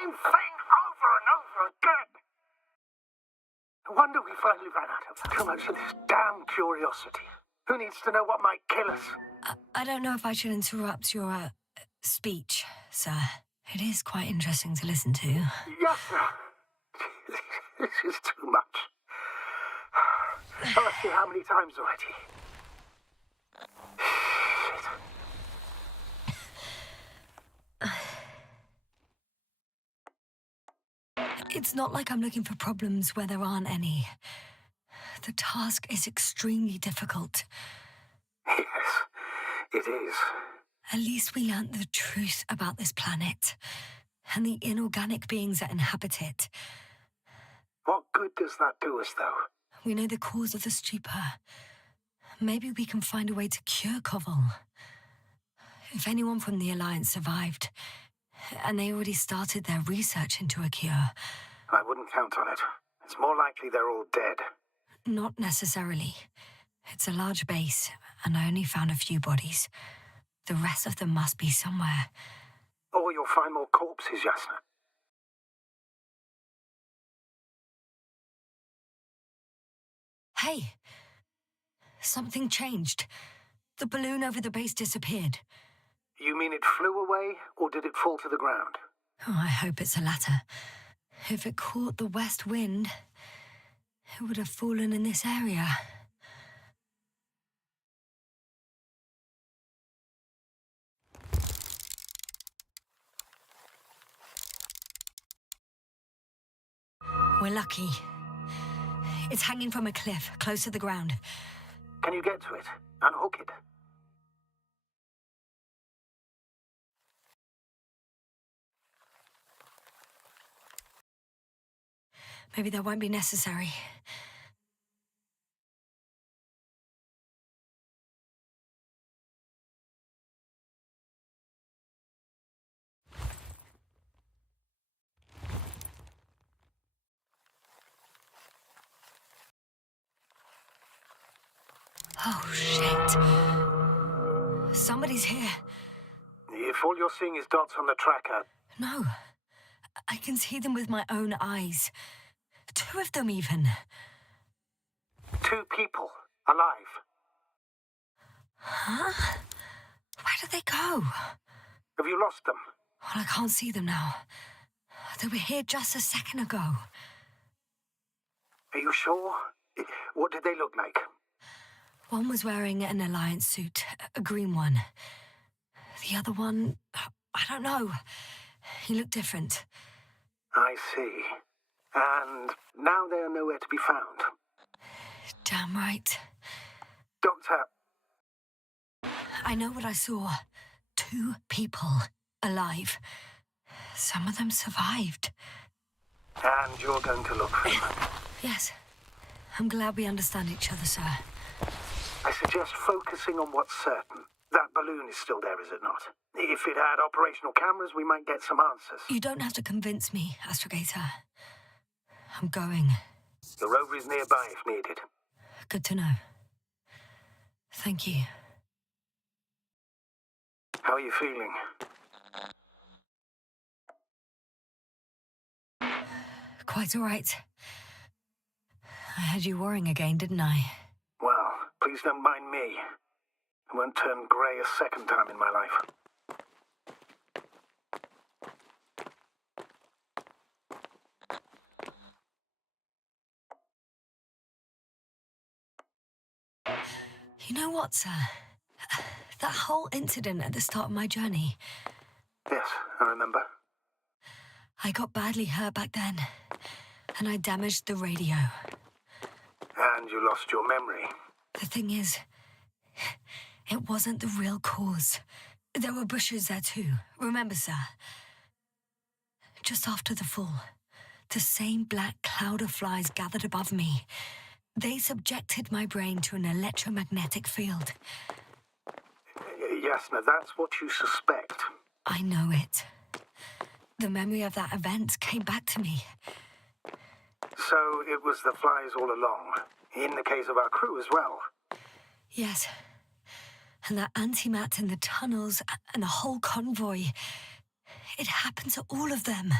same thing over and over again. No wonder we finally ran out of too much of this damn curiosity. Who needs to know what might kill us? I don't know if I should interrupt your speech, sir. It is quite interesting to listen to. Yes, sir. This is too much. I'll see how many times already. It's not like I'm looking for problems where there aren't any. The task is extremely difficult. Yes, it is. At least we learnt the truth about this planet and the inorganic beings that inhabit it. What good does that do us, though? We know the cause of the stupor. Maybe we can find a way to cure Koval. If anyone from the Alliance survived, and they already started their research into a cure. I wouldn't count on it. It's more likely they're all dead. Not necessarily. It's a large base, and I only found a few bodies. The rest of them must be somewhere. Or you'll find more corpses, Yasna. Hey! Something changed. The balloon over the base disappeared. You mean it flew away, or did it fall to the ground? Oh, I hope it's the latter. If it caught the west wind, it would have fallen in this area. We're lucky. It's hanging from a cliff, close to the ground. Can you get to it? Unhook it? Maybe that won't be necessary. Oh, shit. Somebody's here. If all you're seeing is dots on the tracker... No. I can see them with my own eyes. 2 of them, even. 2 people. Alive. Huh? Where did they go? Have you lost them? Well, I can't see them now. They were here just a second ago. Are you sure? What did they look like? One was wearing an Alliance suit, a green one. The other one, I don't know. He looked different. I see. And now they are nowhere to be found. Damn right. Doctor... I know what I saw. 2 people alive. Some of them survived. And you're going to look for them? Yes. I'm glad we understand each other, sir. I suggest focusing on what's certain. That balloon is still there, is it not? If it had operational cameras, we might get some answers. You don't have to convince me, Astrogator. I'm going. The rover is nearby if needed. Good to know. Thank you. How are you feeling? Quite all right. I had you worrying again, didn't I? Well, please don't mind me. I won't turn grey a second time in my life. You know what, sir? That whole incident at the start of my journey. Yes, I remember. I got badly hurt back then, and I damaged the radio. And you lost your memory. The thing is, it wasn't the real cause. There were bushes there too, remember, sir? Just after the fall, the same black cloud of flies gathered above me. They subjected my brain to an electromagnetic field. Yes, now that's what you suspect. I know it. The memory of that event came back to me. So it was the flies all along, in the case of our crew as well. Yes. And that antimat in the tunnels and the whole convoy. It happened to all of them.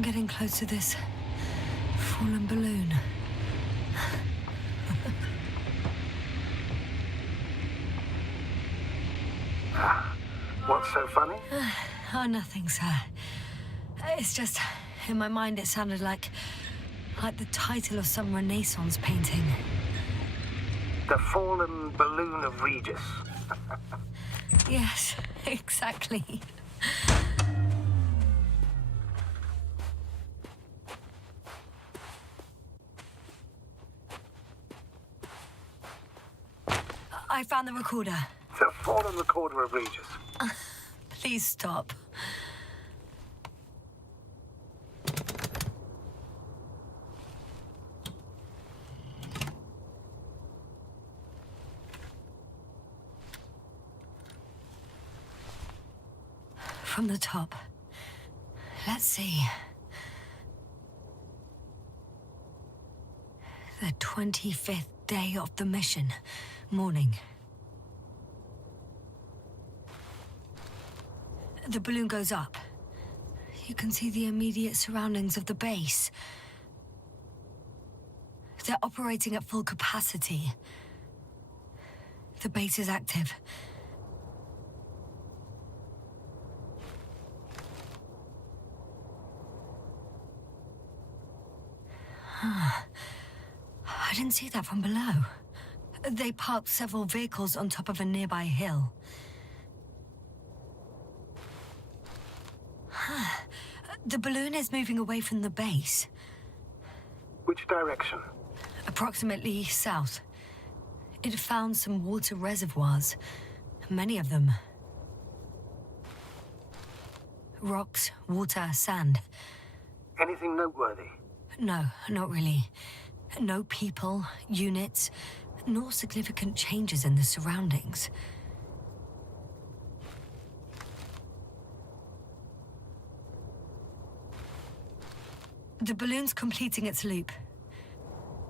I'm getting close to this fallen balloon. What's so funny? Oh, nothing, sir. It's just, in my mind it sounded like the title of some Renaissance painting. The Fallen Balloon of Regis. Yes, exactly. I found the recorder. The Fallen Recorder of Regis. Please stop. From the top. Let's see. The 25th day of the mission. Morning. The balloon goes up. You can see the immediate surroundings of the base. They're operating at full capacity. The base is active. I didn't see that from below. They parked several vehicles on top of a nearby hill. The balloon is moving away from the base. Which direction? Approximately south. It found some water reservoirs. Many of them. Rocks, water, sand. Anything noteworthy? No, not really. No people, units, nor significant changes in the surroundings. The balloon's completing its loop.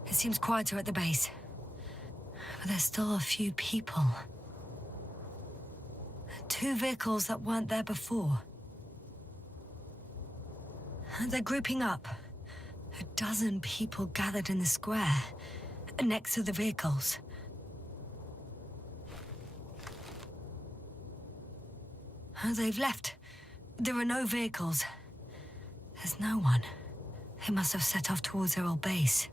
It seems quieter at the base. But there's still a few people. 2 vehicles that weren't there before. They're grouping up. A dozen people gathered in the square, next to the vehicles. They've left. There are no vehicles. There's no one. They must have set off towards their old base.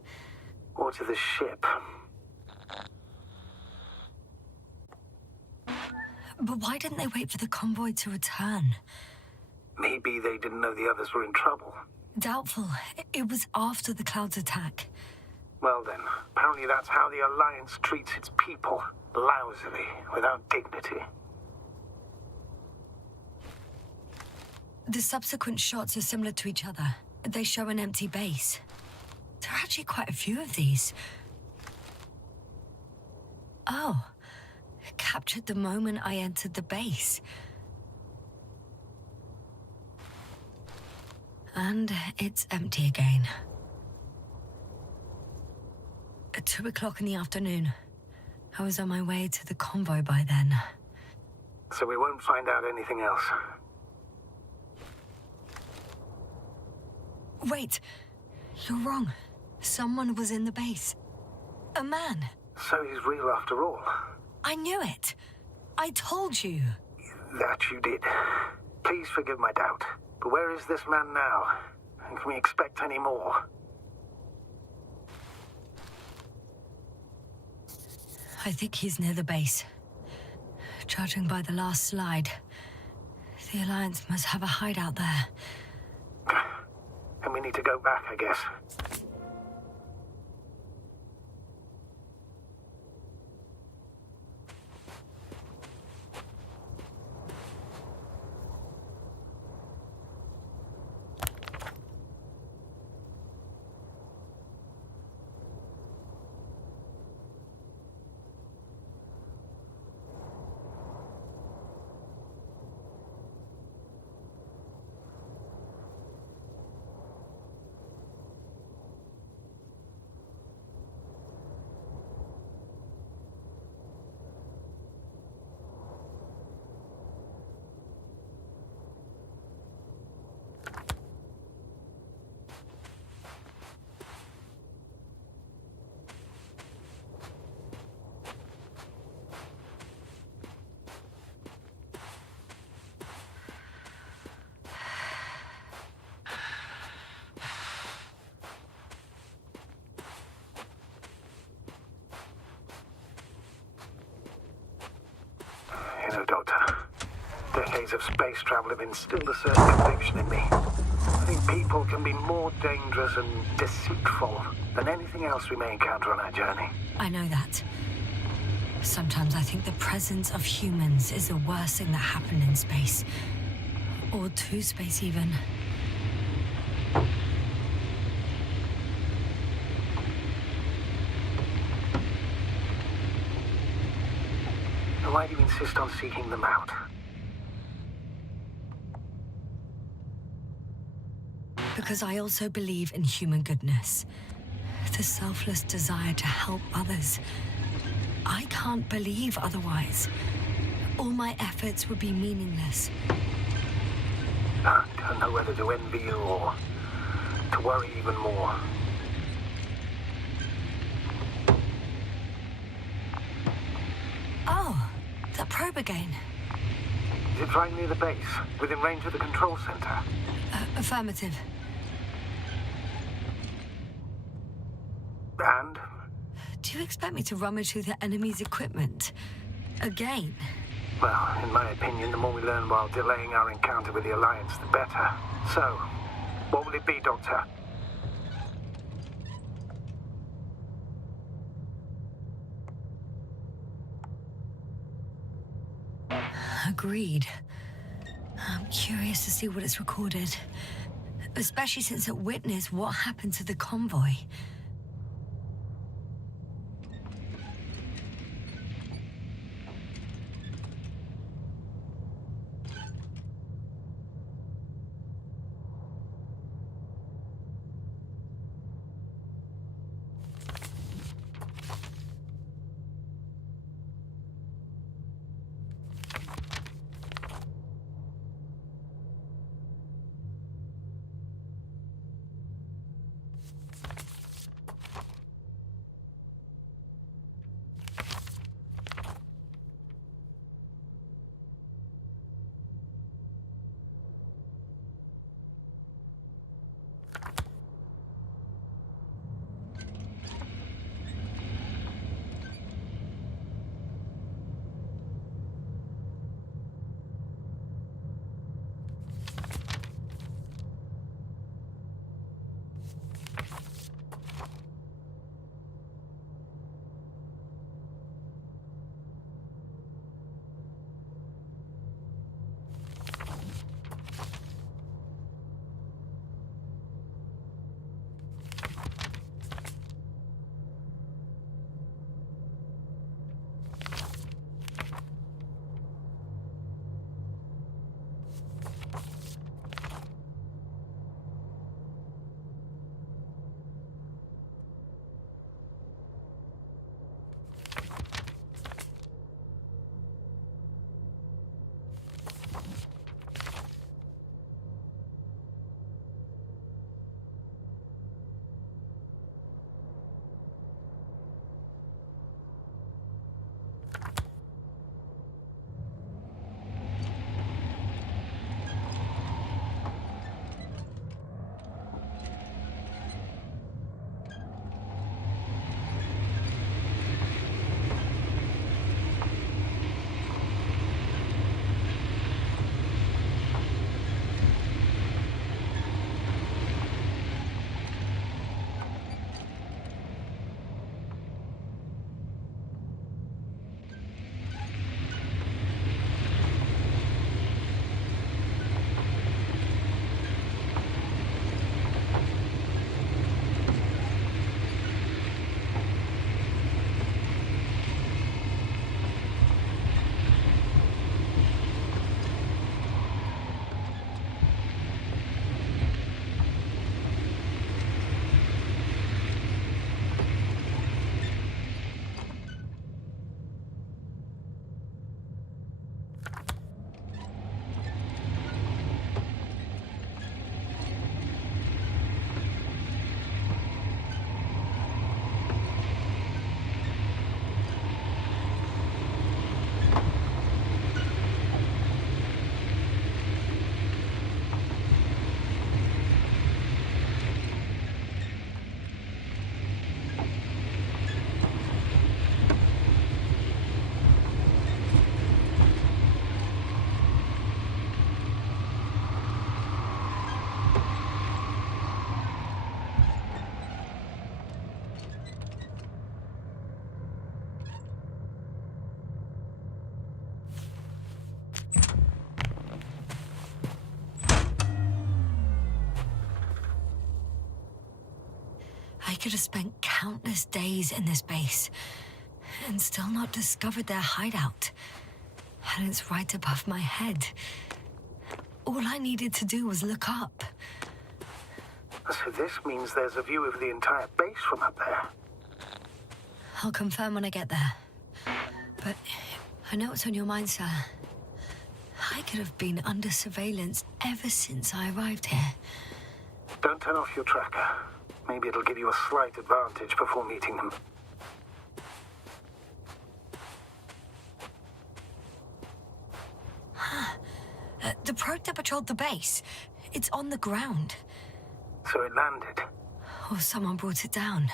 Or to the ship. But why didn't they wait for the convoy to return? Maybe they didn't know the others were in trouble. Doubtful. It was after the Cloud's attack. Well then, apparently that's how the Alliance treats its people. Lousily, without dignity. The subsequent shots are similar to each other. They show an empty base. There are actually quite a few of these. Oh. Captured the moment I entered the base. And it's empty again. At 2 o'clock in the afternoon. I was on my way to the convoy by then. So we won't find out anything else. Wait. You're wrong. Someone was in the base. A man. So he's real after all. I knew it. I told you. That you did. Please forgive my doubt. But where is this man now? And can we expect any more? I think he's near the base. Judging by the last slide, the Alliance must have a hideout there. And we need to go back, I guess. Decades of space travel have instilled a certain conviction in me. I think people can be more dangerous and deceitful than anything else we may encounter on our journey. I know that. Sometimes I think the presence of humans is the worst thing that happened in space. Or to space, even. Why do you insist on seeking them out? Because I also believe in human goodness. The selfless desire to help others. I can't believe otherwise. All my efforts would be meaningless. I don't know whether to envy you or to worry even more. Oh, the probe again. Is it right near the base, within range of the control center? Affirmative. And? Do you expect me to rummage through the enemy's equipment? Again? Well, in my opinion, the more we learn while delaying our encounter with the Alliance, the better. So, what will it be, Doctor? Agreed. I'm curious to see what it's recorded. Especially since it witnessed what happened to the convoy. could have spent countless days in this base and still not discovered their hideout. And it's right above my head. All I needed to do was look up. So this means there's a view of the entire base from up there. I'll confirm when I get there. But I know what's on your mind, sir. I could have been under surveillance ever since I arrived here. Don't turn off your tracker. Maybe it'll give you a slight advantage before meeting them. The probe that patrolled the base. It's on the ground. So it landed. Or someone brought it down.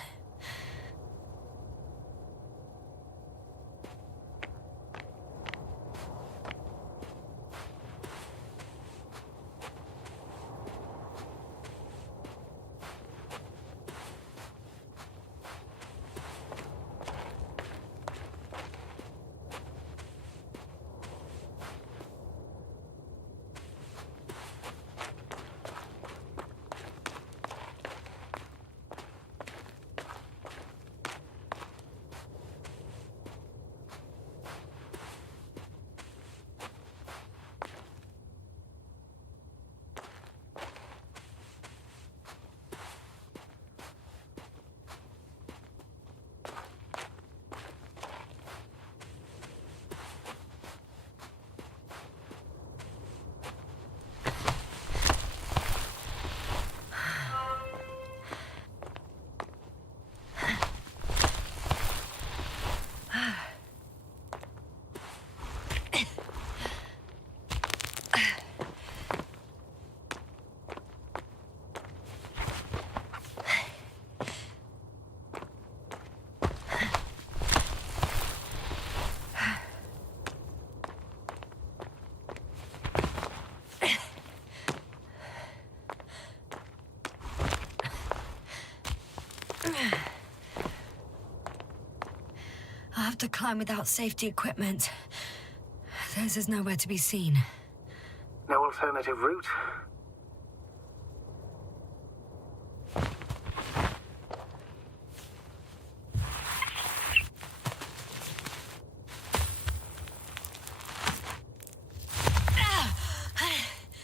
I'll have to climb without safety equipment. Theirs is nowhere to be seen. No alternative route?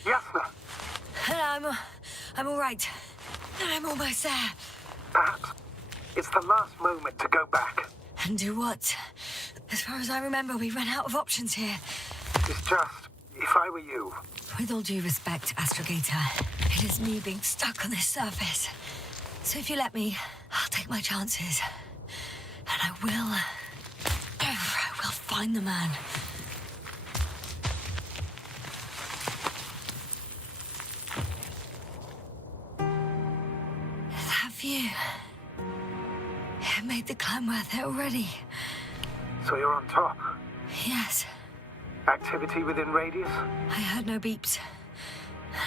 Yasna! I'm all right. I'm almost there. Perhaps it's the last moment to go back. And do what? As far as I remember, we ran out of options here. It's just, if I were you... With all due respect, Astrogator, it is me being stuck on this surface. So if you let me, I'll take my chances. And I will find the man. That view... It made the climb worth it already. So you're on top? Yes. Activity within radius? I heard no beeps.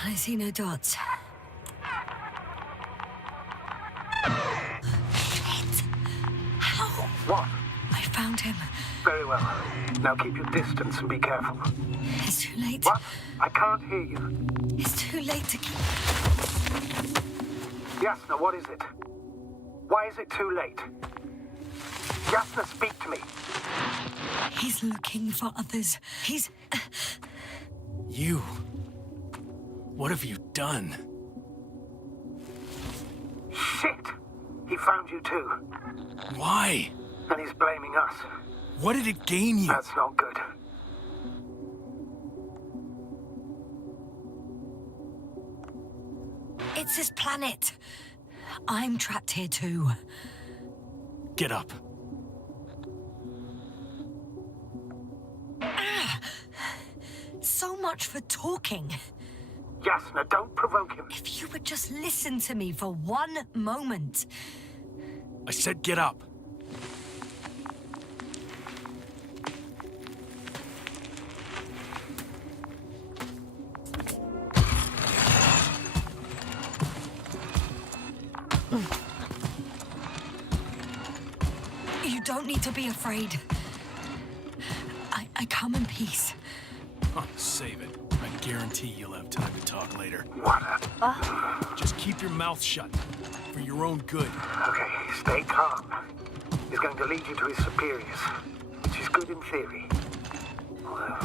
I see no dots. Shit! How? What? I found him. Very well. Now keep your distance and be careful. It's too late. What? I can't hear you. It's too late to keep... Yasna, what is it? Why is it too late? Yasna, speak to me. He's looking for others. He's... You... What have you done? Shit! He found you too. Why? And he's blaming us. What did it gain you? That's not good. It's this planet. I'm trapped here too. Get up. So much for talking. Yasna, don't provoke him. If you would just listen to me for one moment. I said get up. You don't need to be afraid. I come in peace. Save it. I guarantee you'll have time to talk later. What? Just keep your mouth shut. For your own good. Okay, stay calm. He's going to lead you to his superiors, which is good in theory. Although...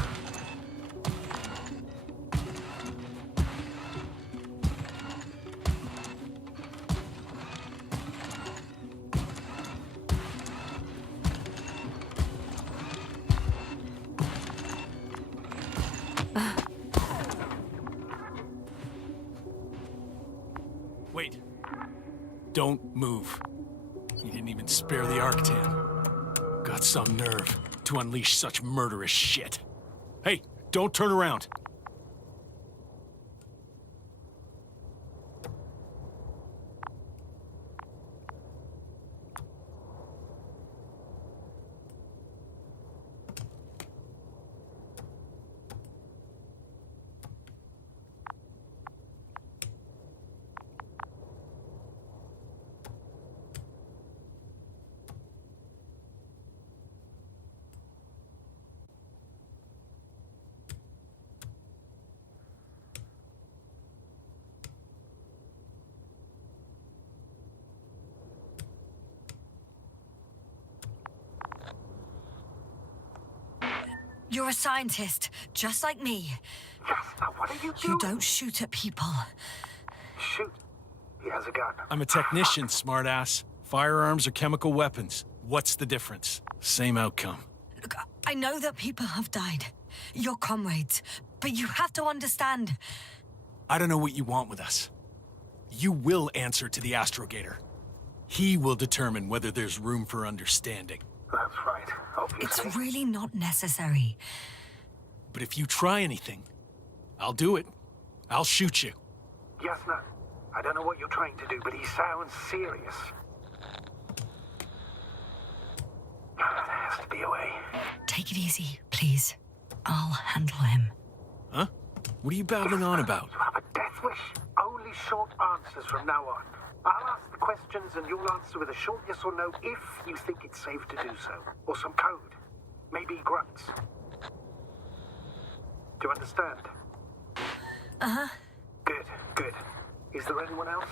Wait. Don't move. He didn't even spare the Arctan. Got some nerve to unleash such murderous shit. Hey, don't turn around. You're a scientist, just like me. Yes, now what are you doing? You don't shoot at people. Shoot. He has a gun. I'm a technician, smartass. Firearms are chemical weapons. What's the difference? Same outcome. Look, I know that people have died. Your comrades. But you have to understand. I don't know what you want with us. You will answer to the Astrogator. He will determine whether there's room for understanding. That's right, obviously. It's really not necessary. But if you try anything, I'll do it. I'll shoot you. Yes, no. I don't know what you're trying to do, but he sounds serious. There has to be a way. Take it easy, please. I'll handle him. Huh? What are you babbling on about? You have a death wish. Only short answers from now on. I'll ask the questions and you'll answer with a short yes or no if you think it's safe to do so. Or some code. Maybe grunts. Do you understand? Uh-huh. Good, good. Is there anyone else?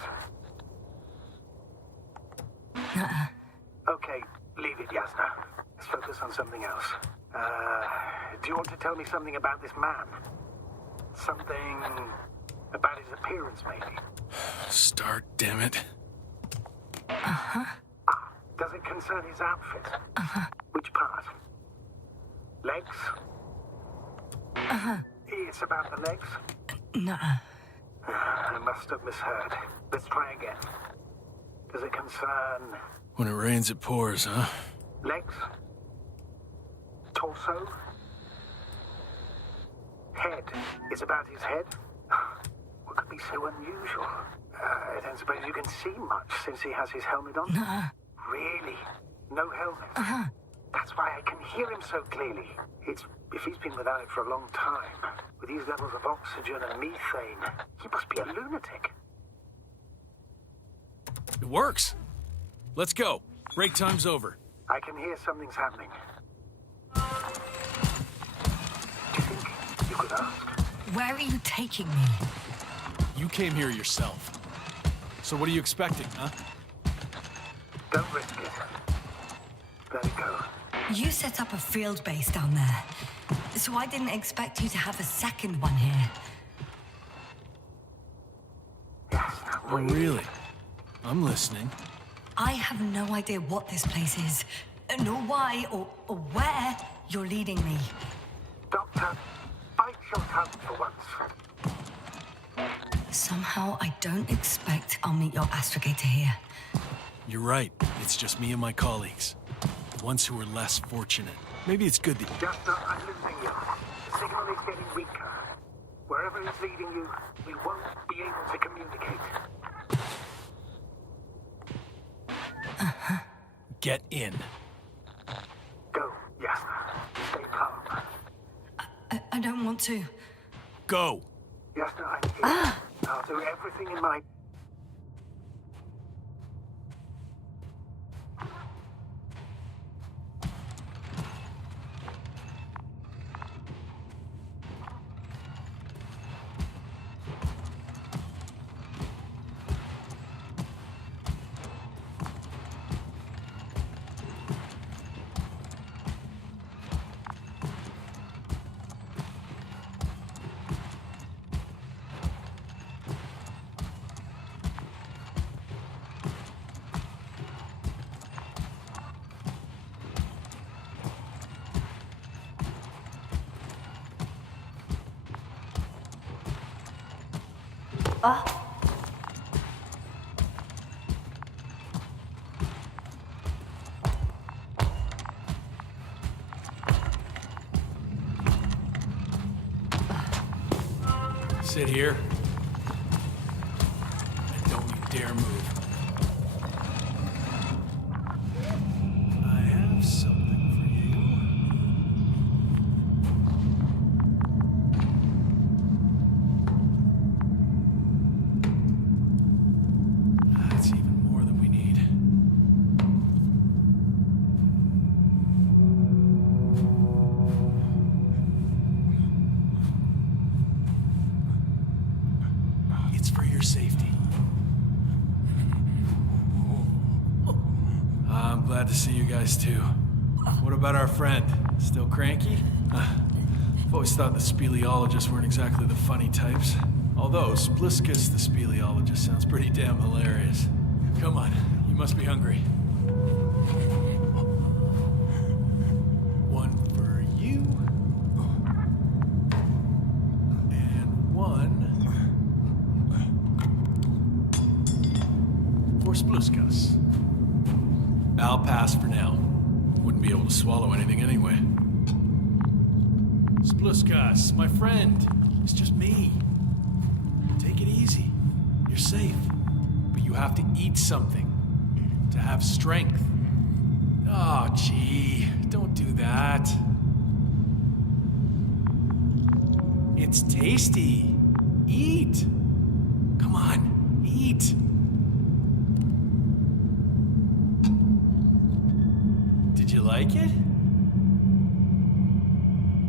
Okay, leave it, Yasna. Let's focus on something else. Do you want to tell me something about this man? Something about his appearance, maybe? Start, damn it. Does it concern his outfit? Which part? Legs? It's about the legs? Nuh-uh. I must have misheard. Let's try again. Does it concern When it rains, it pours, huh? legs? Torso? Head? It's about his head? What could be so unusual? I don't suppose you can see much since he has his helmet on? Nuh-uh. Really? No helmet? That's why I can hear him so clearly. If he's been without it for a long time, with these levels of oxygen and methane, he must be a lunatic. It works. Let's go. Break time's over. I can hear something's happening. Do you think you could ask? Where are you taking me? You came here yourself. So what are you expecting, huh? Don't risk it. Let it go. You set up a field base down there, so I didn't expect you to have a second one here. Yes, Oh, really? I'm listening. I have no idea what this place is, nor why or where you're leading me. Doctor, bite your tongue for once. Somehow I don't expect I'll meet your astrogator here. You're right. It's just me and my colleagues. The ones who are less fortunate. Maybe it's good that... Just I'm losing you. The signal is getting weaker. Wherever it's leading you, we won't be able to communicate. Get in. Go, Yasna. Stay calm. I don't want to. Go! Yasna, I'm here. I'll do everything in my... Sit here. And don't you dare move. I have something for you. That's even more than we need. It's for your safety. I'm glad to see you guys too. What about our friend? Still cranky? I've always thought the speleologists weren't exactly the funny types. Although Spliskus the speleologist sounds pretty damn hilarious. Come on, you must be hungry. One for you. And one for Spliskus. I'll pass for now. Wouldn't be able to swallow anything anyway. Spliskus, my friend. It's just me. Take it easy. You're safe. But you have to eat something to have strength. Oh, gee. Don't do that. It's tasty. Eat. Come on, eat. Did you like it?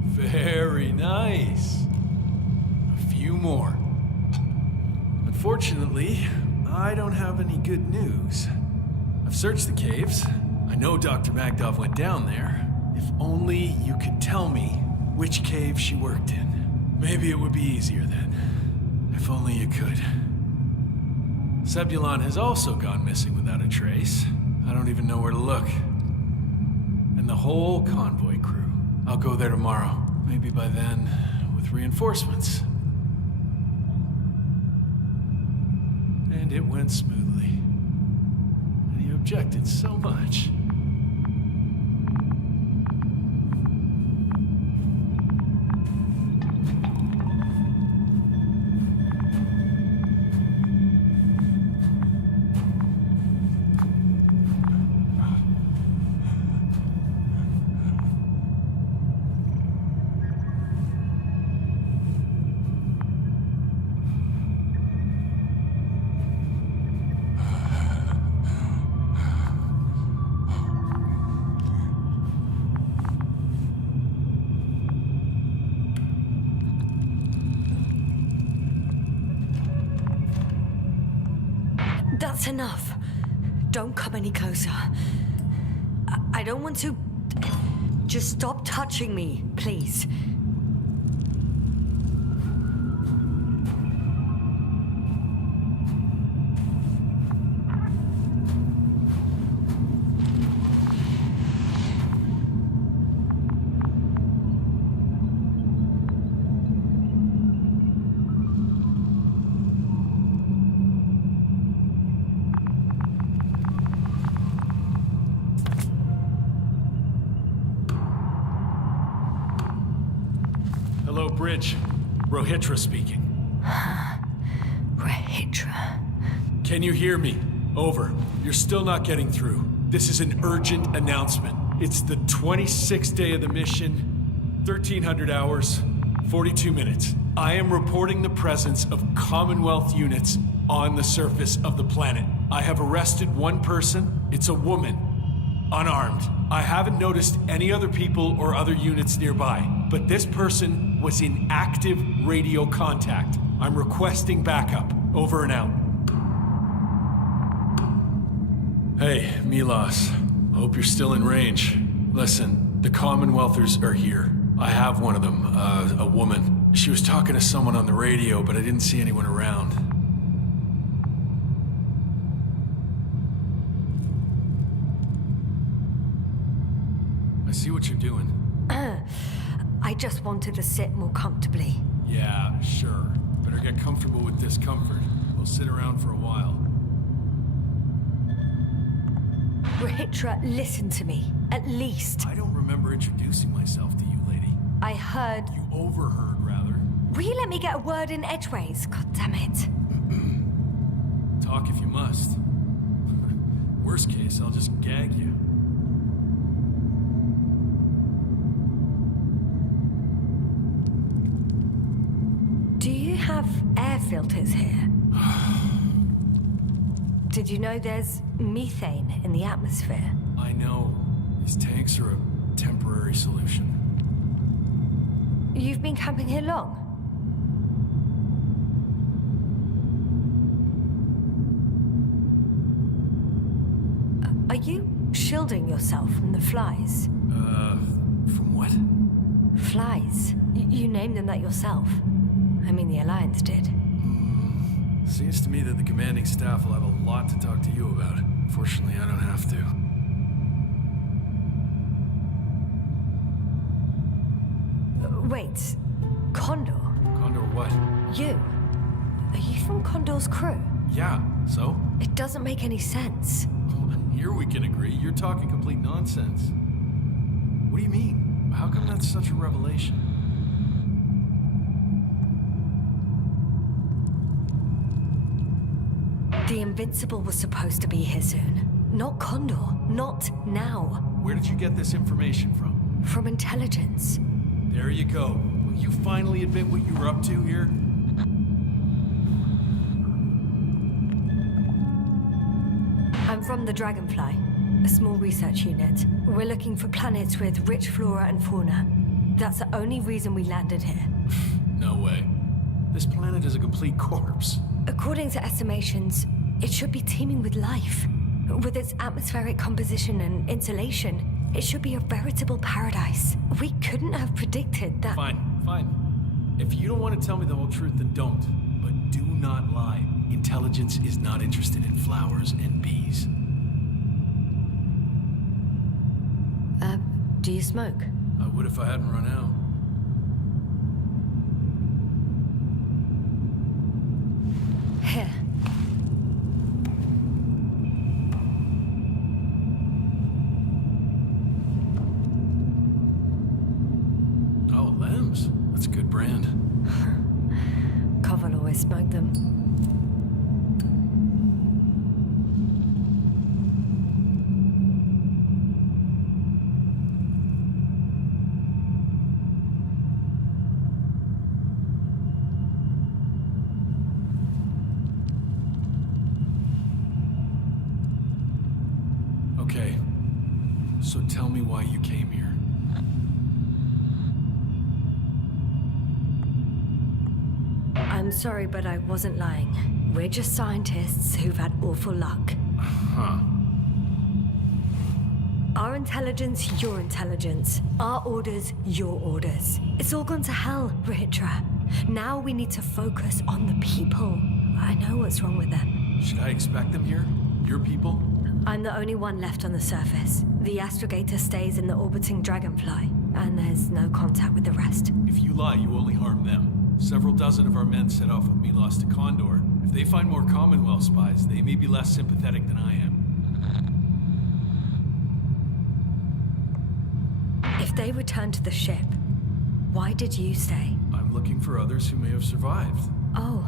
Very nice. A few more. Unfortunately, I don't have any good news. I've searched the caves. I know Dr. Magdov went down there. If only you could tell me which cave she worked in. Maybe it would be easier then. If only you could. Sebulon has also gone missing without a trace. I don't even know where to look. And the whole convoy crew. I'll go there tomorrow. Maybe by then, with reinforcements. And it went smoothly. And he objected so much. That's enough. Don't come any closer. I don't want to... Just stop touching me, please. Hello, Bridge. Rohitra speaking. Rohitra. Can you hear me? Over. You're still not getting through. This is an urgent announcement. It's the 26th day of the mission, 1300 hours, 42 minutes. I am reporting the presence of Commonwealth units on the surface of the planet. I have arrested one person. It's a woman. Unarmed. I haven't noticed any other people or other units nearby, but this person was in active radio contact. I'm requesting backup. Over and out. Hey, Milos. I hope you're still in range. Listen, the Commonwealthers are here. I have one of them, a woman. She was talking to someone on the radio, but I didn't see anyone around. I see what you're doing. I just wanted to sit more comfortably. Yeah, sure. Better get comfortable with discomfort. We'll sit around for a while. Rahitra, listen to me. At least. I don't remember introducing myself to you, lady. I heard... You overheard, rather. Will you let me get a word in edgeways? God damn it. Talk if you must. Worst case, I'll just gag you. Do you have air filters here? Did you know there's methane in the atmosphere? I know. These tanks are a temporary solution. You've been camping here long? Are you shielding yourself from the flies? From what? Flies. You named them that yourself. I mean, the Alliance did. Seems to me that the commanding staff will have a lot to talk to you about. Fortunately, I don't have to. Wait. Condor? Condor what? You? Are you from Condor's crew? Yeah, so? It doesn't make any sense. Here we can agree. You're talking complete nonsense. What do you mean? How come that's such a revelation? The Invincible was supposed to be here soon. Not Condor. Not now. Where did you get this information from? From intelligence. There you go. Will you finally admit what you were up to here? I'm from the Dragonfly, a small research unit. We're looking for planets with rich flora and fauna. That's the only reason we landed here. No way. This planet is a complete corpse. According to estimations, it should be teeming with life. With its atmospheric composition and insulation, it should be a veritable paradise. We couldn't have predicted that. Fine, fine. If you don't want to tell me the whole truth, then don't. But do not lie. Intelligence is not interested in flowers and bees. Do you smoke? I would if I hadn't run out. Here. Oh, Lambs. That's a good brand. Koval always smoked them. Okay. So tell me why you came here. I'm sorry, but I wasn't lying. We're just scientists who've had awful luck. Huh. Our intelligence, your intelligence. Our orders, your orders. It's all gone to hell, Rahitra. Now we need to focus on the people. I know what's wrong with them. Should I expect them here? Your people? I'm the only one left on the surface. The astrogator stays in the orbiting Dragonfly, and there's no contact with the rest. If you lie, you only harm them. Several dozen of our men set off with me lost to Condor. If they find more Commonwealth spies, they may be less sympathetic than I am. If they return to the ship, why did you stay? I'm looking for others who may have survived. Oh,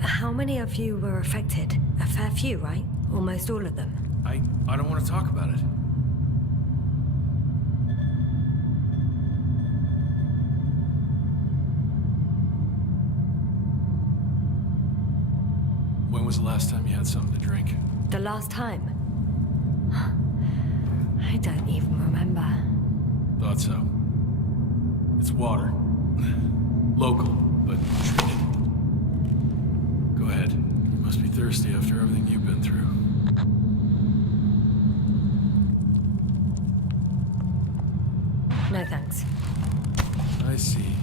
how many of you were affected? A fair few, right? Almost all of them. I don't want to talk about it. When was the last time you had something to drink? The last time? I don't even remember. Thought so. It's water. Local, but treated. Go ahead. You must be thirsty after everything you've been through. No thanks. I see.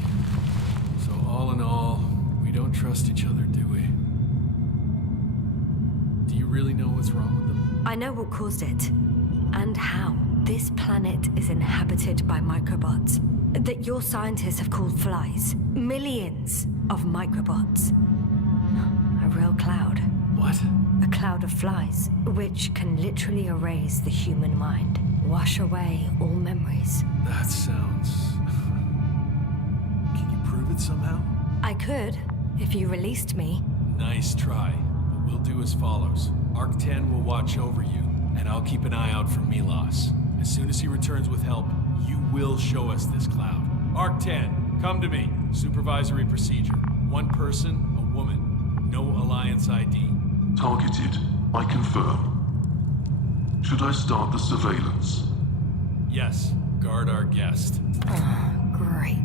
So all in all, we don't trust each other, do we? Do you really know what's wrong with them? I know what caused it. And how. This planet is inhabited by microbots. that your scientists have called flies. Millions of microbots. A real cloud. What? A cloud of flies, which can literally erase the human mind. Wash away all memories. That sounds... Can you prove it somehow? I could, if you released me. Nice try. But we'll do as follows. Arc 10 will watch over you, and I'll keep an eye out for Milos. As soon as he returns with help, you will show us this cloud. Arc 10, come to me. Supervisory procedure. One person, a woman. No Alliance ID. Targeted. I confirm. Should I start the surveillance? Yes. Guard our guest. Great.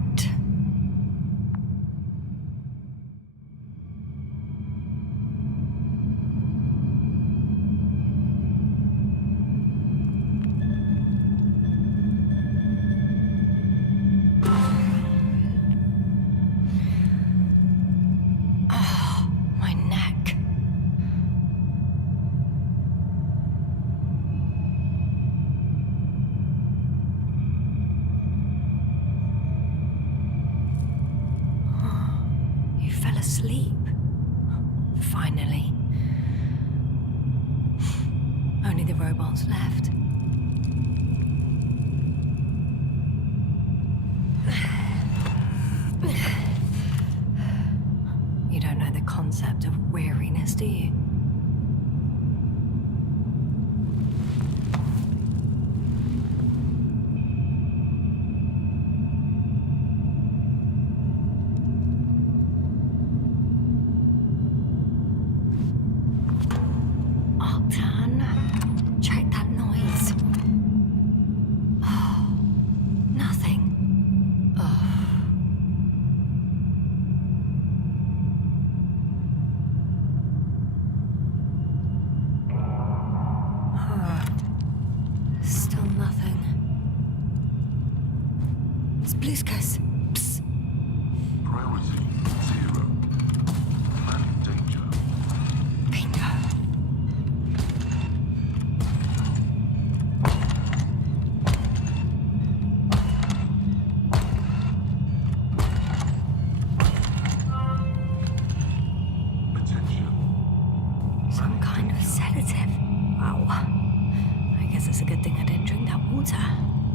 Asleep. Finally. Only the robots left. You don't know the concept of weariness, do you?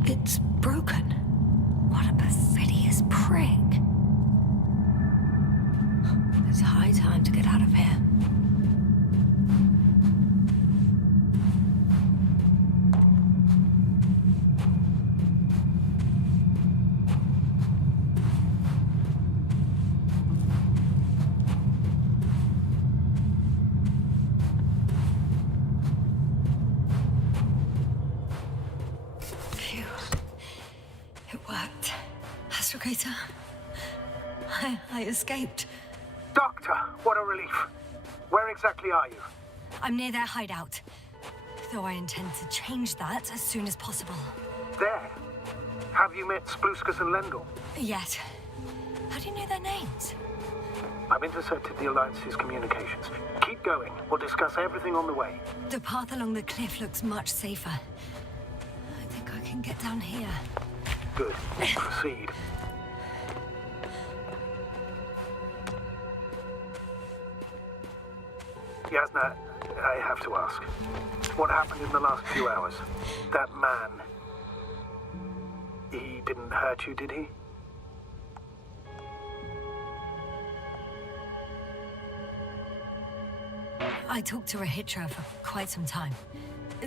It's broken. What a perfidious prick. It's high time to get out of here. I escaped. Doctor, what a relief. Where exactly are you? I'm near their hideout, though I intend to change that as soon as possible. There? Have you met Spluskus and Lendl? Yet. How do you know their names? I've intercepted the Alliance's communications. Keep going. We'll discuss everything on the way. The path along the cliff looks much safer. I think I can get down here. Good. Proceed. Yasna, I have to ask. What happened in the last few hours? That man... He didn't hurt you, did he? I talked to Rahitra for quite some time.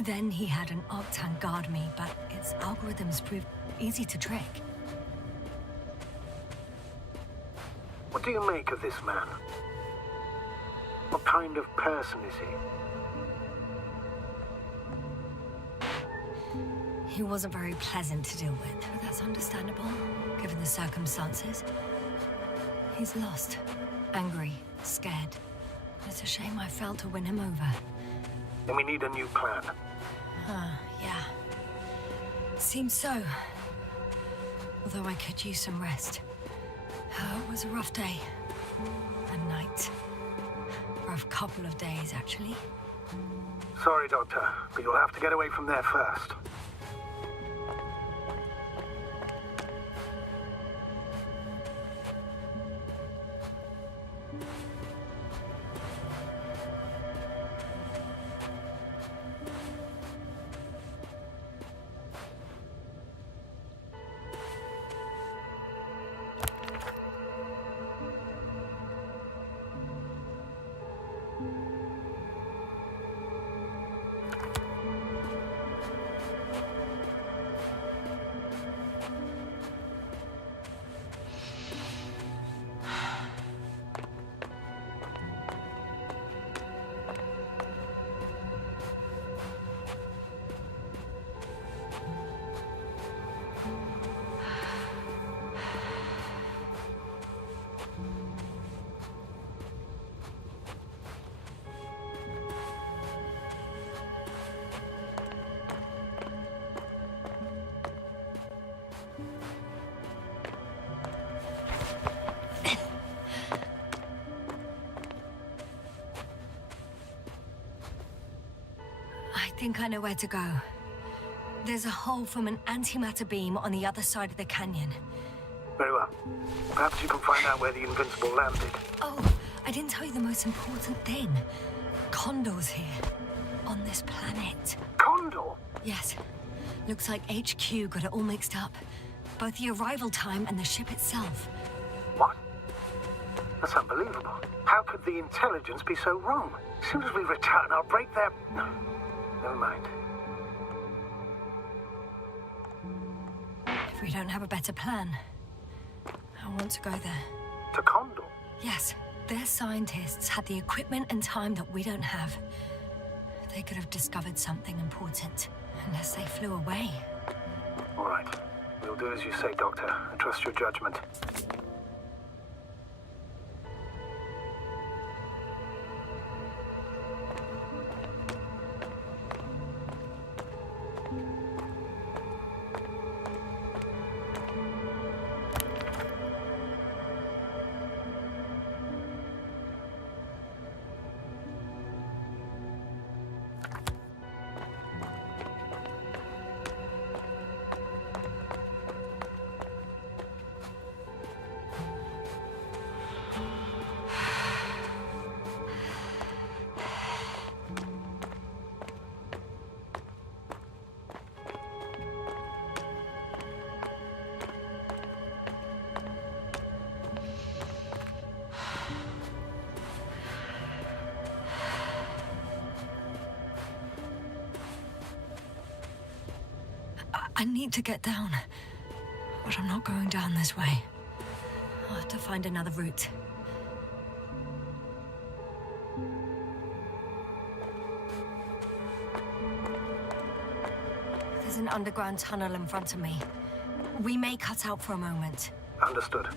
Then he had an Octan guard me, but its algorithms proved easy to trick. What do you make of this man? What kind of person is he? He wasn't very pleasant to deal with, but that's understandable, given the circumstances. He's lost, angry, scared. It's a shame I failed to win him over. Then we need a new plan. Yeah. Seems so. Although I could use some rest. It was a rough day. A night. Rough couple of days, actually. Sorry, Doctor, but you'll have to get away from there first. think I know where to go. There's a hole from an antimatter beam on the other side of the canyon. Very well. Perhaps you can find out where the Invincible landed. Oh, I didn't tell you the most important thing. Condor's here. On this planet. Condor? Yes. Looks like HQ got it all mixed up. Both the arrival time and the ship itself. What? That's unbelievable. How could the intelligence be so wrong? As soon as we return, I'll break their... No, never mind. If we don't have a better plan, I want to go there. To Condor? Yes. Their scientists had the equipment and time that we don't have. They could have discovered something important, unless they flew away. All right. We'll do as you say, Doctor. I trust your judgment. I need to get down, but I'm not going down this way. I'll have to find another route. There's an underground tunnel in front of me. We may cut out for a moment. Understood.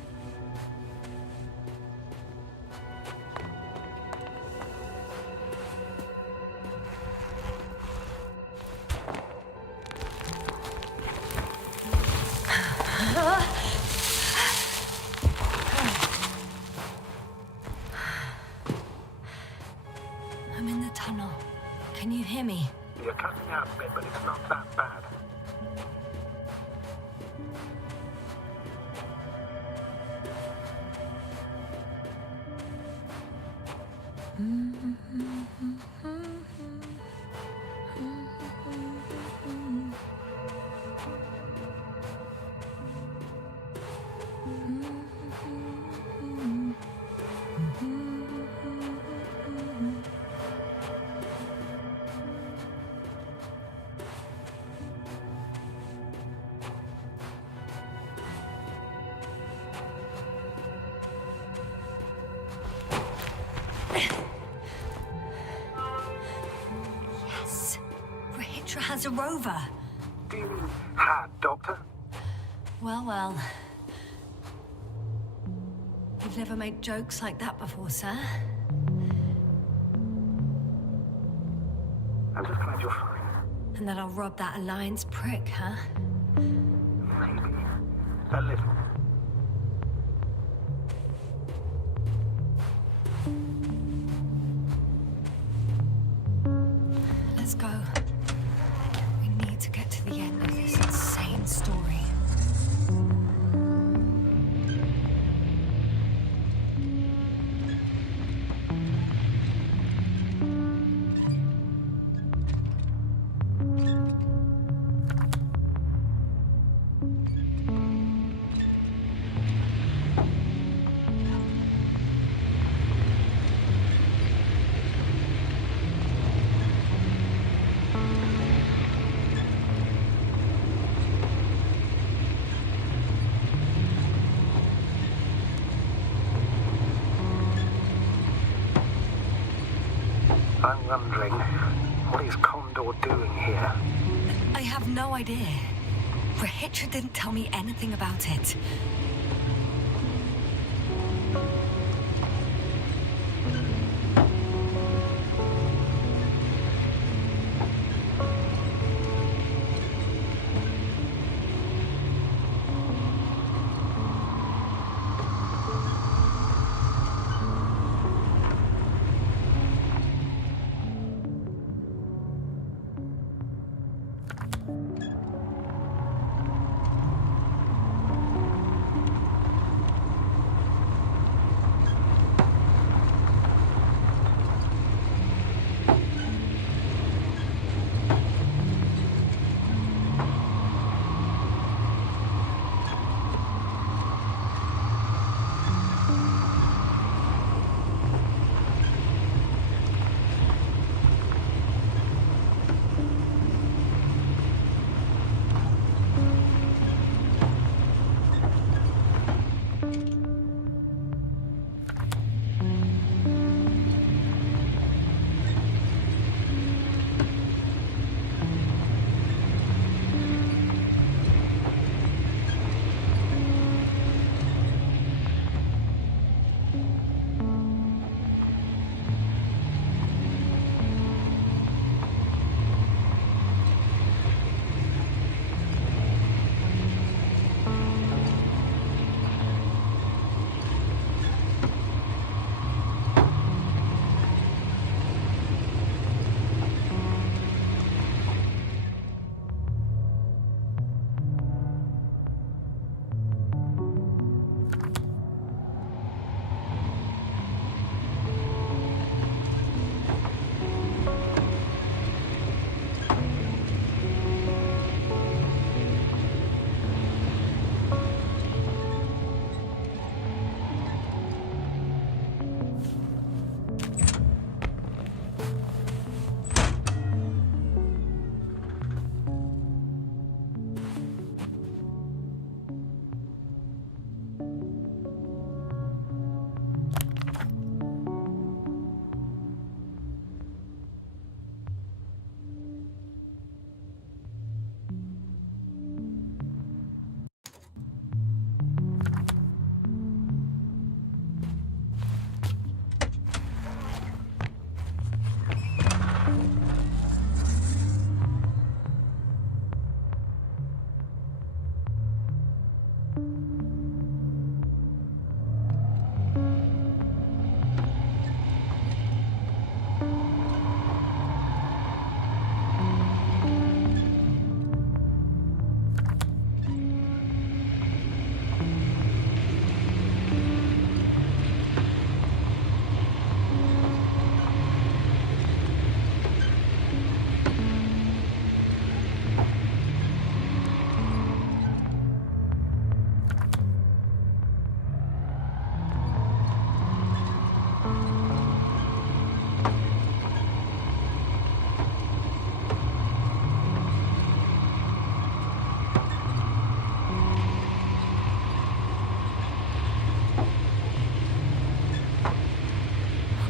I'm in the tunnel. Can you hear me? You're cutting out a bit, but it's not that bad. Has a rover. Do you mean had, Doctor? Well, well. You've never made jokes like that before, sir. I'm just glad you're fine. And that I'll rob that Alliance prick, huh? Maybe. A little. Let's go. We need to get to the end of this insane story. I'm wondering, what is Condor doing here? I have no idea. Rahitra didn't tell me anything about it.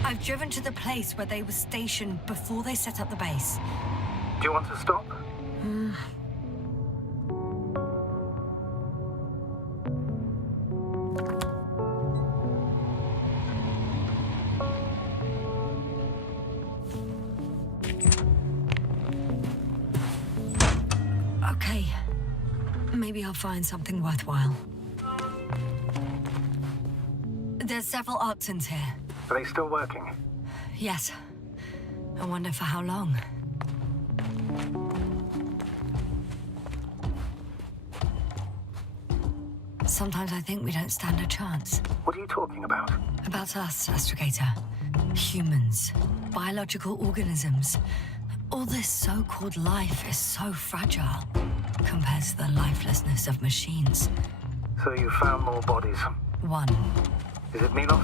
I've driven to the place where they were stationed before they set up the base. Do you want to stop? Okay. Maybe I'll find something worthwhile. There's several Arctons here. Are they still working? Yes. I wonder for how long. Sometimes I think we don't stand a chance. What are you talking about? About us, Astrogator. Humans. Biological organisms. All this so-called life is so fragile compared to the lifelessness of machines. So you found more bodies. One. Is it Milos?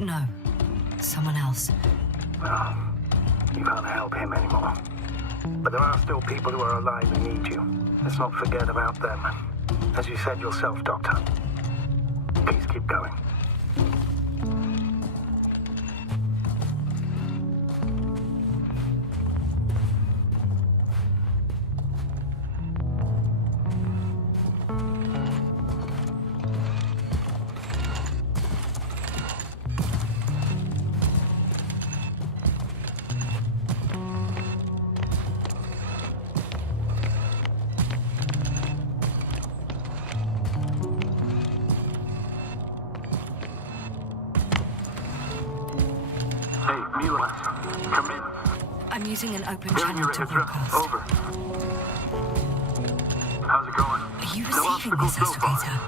No. Someone else. Well, you can't help him anymore. But there are still people who are alive and need you. Let's not forget about them. As you said yourself, Doctor. Please keep going. Come in. I'm using an open Hearing channel you, to Hydra. broadcast. Over. How's it going? Are you No receiving this, obstacles so far. Astrogator?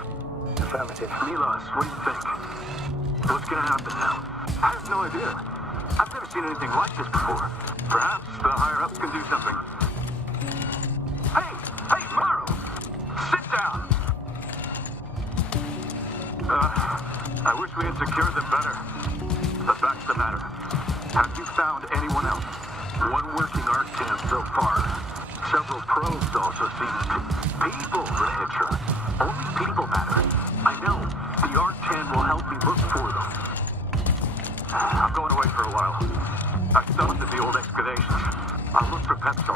Affirmative. Milos, what do you think? What's gonna happen now? I have no idea. I've never seen anything like this before. Perhaps the higher-ups can do something. Hey, Morrow! Sit down! I wish we had secured them better. But that's the matter. Have you found anyone else? One working Arctan so far. Several probes also seem to... People, Hydra. Only people matter. I know. The Arctan will help me look for them. I'm going away for a while. I stopped at the old excavations. I'll look for Pepsor.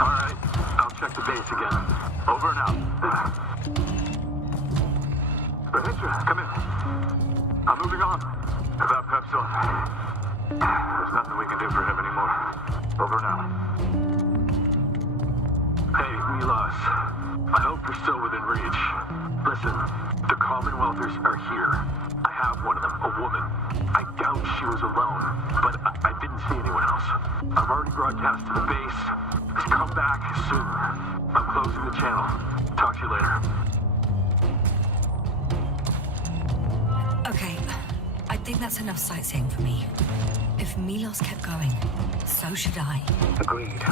All right. I'll check the base again. Over and out. Hydra, come in. I'm moving on. About Pepsor. There's nothing we can do for him anymore. Over now. Hey, Milos. I hope you're still within reach. Listen, the Commonwealthers are here. I have one of them, a woman. I doubt she was alone, but I didn't see anyone else. I've already broadcast to the base. Just come back soon. I'm closing the channel. Talk to you later. Okay. I think that's enough sightseeing for me. If Milos kept going, so should I. Agreed.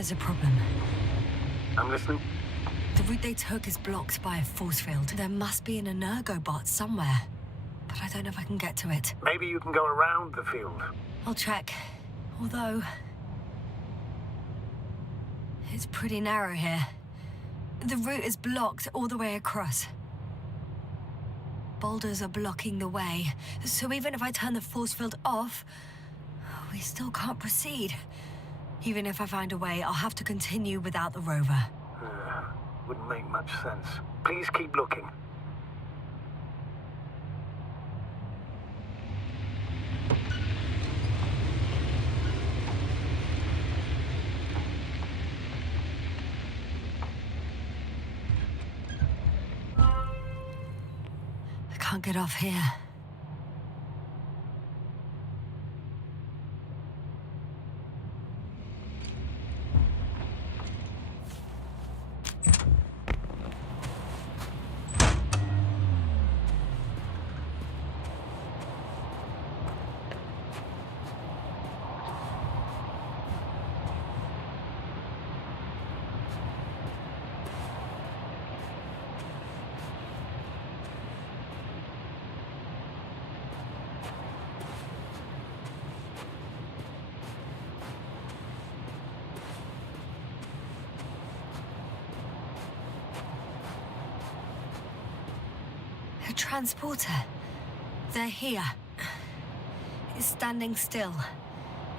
There's a problem. I'm listening. The route they took is blocked by a force field. There must be an energobot somewhere, but I don't know if I can get to it. Maybe you can go around the field. I'll check. Although, it's pretty narrow here. The route is blocked all the way across. Boulders are blocking the way, so even if I turn the force field off, we still can't proceed. Even if I find a way, I'll have to continue without the rover. Wouldn't make much sense. Please keep looking. I can't get off here. A transporter. They're here. It's standing still,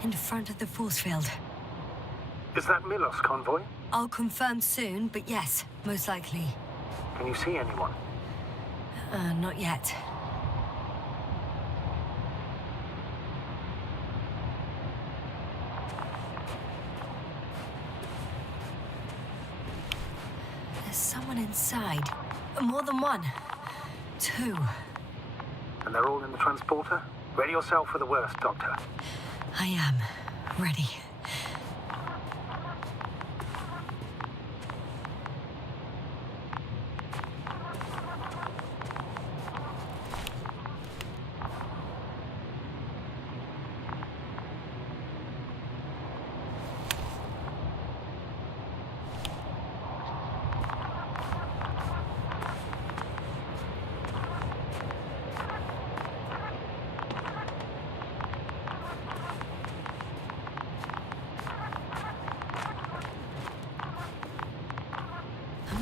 in front of the force field. Is that Milos convoy? I'll confirm soon, but yes, most likely. Can you see anyone? Not yet. There's someone inside. More than one. Two. And they're all in the transporter? Ready yourself for the worst, Doctor. I am. Ready.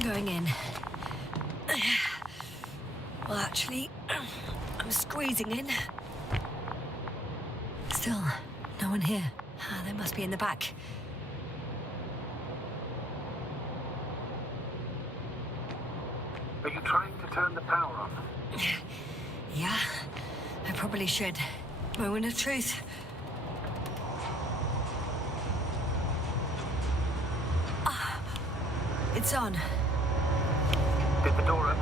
Going in. Well, actually, I'm squeezing in. Still, no one here. They must be in the back. Are you trying to turn the power on? Yeah, I probably should. Moment of truth. It's on. Did the door open?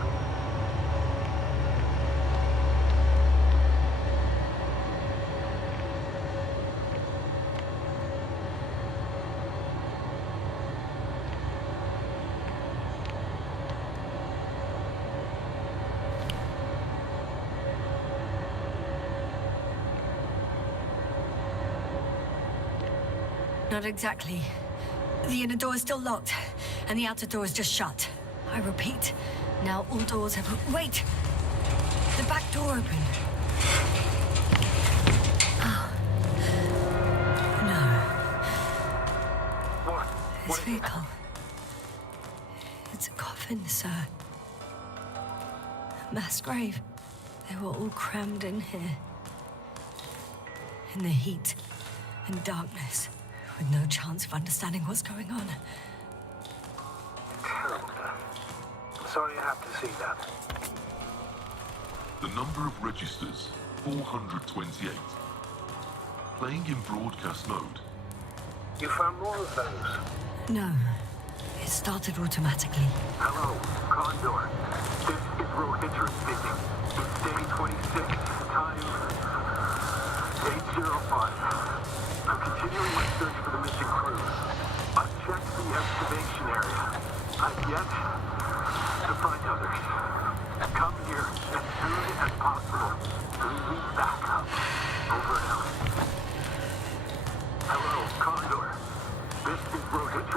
Not exactly. The inner door is still locked, and the outer door is just shut. I repeat, now all doors have... Wait! The back door opened. Oh. No. What? This vehicle. It's a coffin, sir. A mass grave. They were all crammed in here. In the heat and darkness, with no chance of understanding what's going on. Terrible. I'm sorry you have to see that. The number of registers, 428. Playing in broadcast mode. You found more of those? No. It started automatically. Hello, Condor. This is Rohitra speaking. It's day 26, time 8:05. I'm continuing my search for the missing crew. I've checked the excavation area. I've yet to find others. Come here as soon as possible. We need backup. Over and out. Hello, Condor. This is Rohitra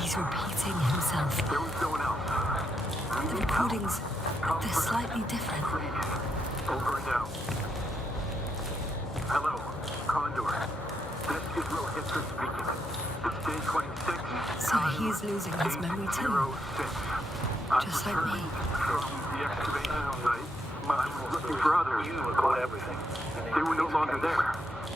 He's repeating himself. There was no one else. The recordings, they're slightly different. Over and out. Hello, Condor. This is Real History speaking. It's day 26. So he's losing his memory too. 806. Just like me. From the excavation site. I was looking for others. You record everything. They were no longer there.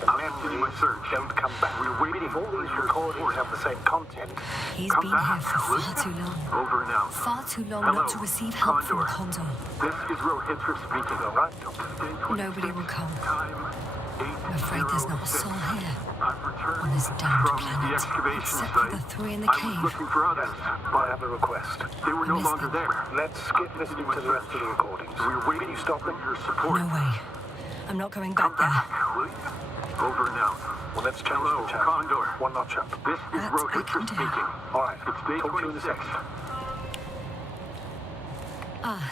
I'll continue my search. Don't come back. We're waiting If all these recordings have the same content, He's Come been back, here for will far you? too long. Over and out. Far too long Hello, not to receive help from Condor. Condor. This is Real History speaking. all right? Day 26. Nobody will come. Time I'm afraid there's not a 806. soul here I've returned on this damned from the planet, excavation except site. for the three in the I was cave. looking for others. I have a request. They were I no missed longer them. there. Let's skip listening to the rest of the recordings. We're waiting. Can you stop them? Your support. No way. I'm not going Come back there. back, will you? Over and out. Well, let's change Hello, the channel. Condor. One notch up. This is That Real I can History do. speaking. All right. It's day Talk to you in a 26. second. Ah,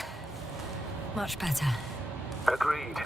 much better. Agreed.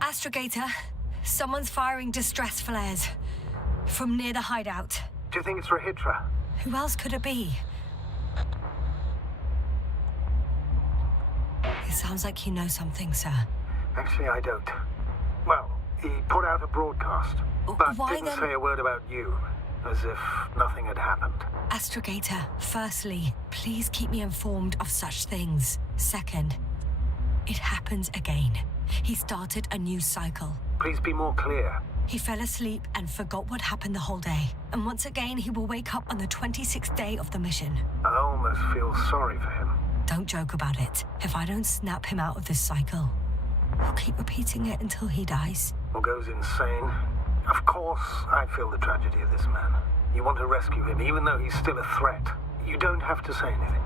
Astrogator, someone's firing distress flares from near the hideout. Do you think it's Rahitra? Who else could it be? It sounds like you know something, sir. Actually, I don't. Well, he put out a broadcast, but Why didn't then- say a word about you, as if nothing had happened. Astrogator, firstly, please keep me informed of such things. Second, it happens again. He started a new cycle. Please be more clear. He fell asleep and forgot what happened the whole day. And once again, he will wake up on the 26th day of the mission. I almost feel sorry for him. Don't joke about it. If I don't snap him out of this cycle, he'll keep repeating it until he dies. Or goes insane. Of course, I feel the tragedy of this man. You want to rescue him, even though he's still a threat. You don't have to say anything.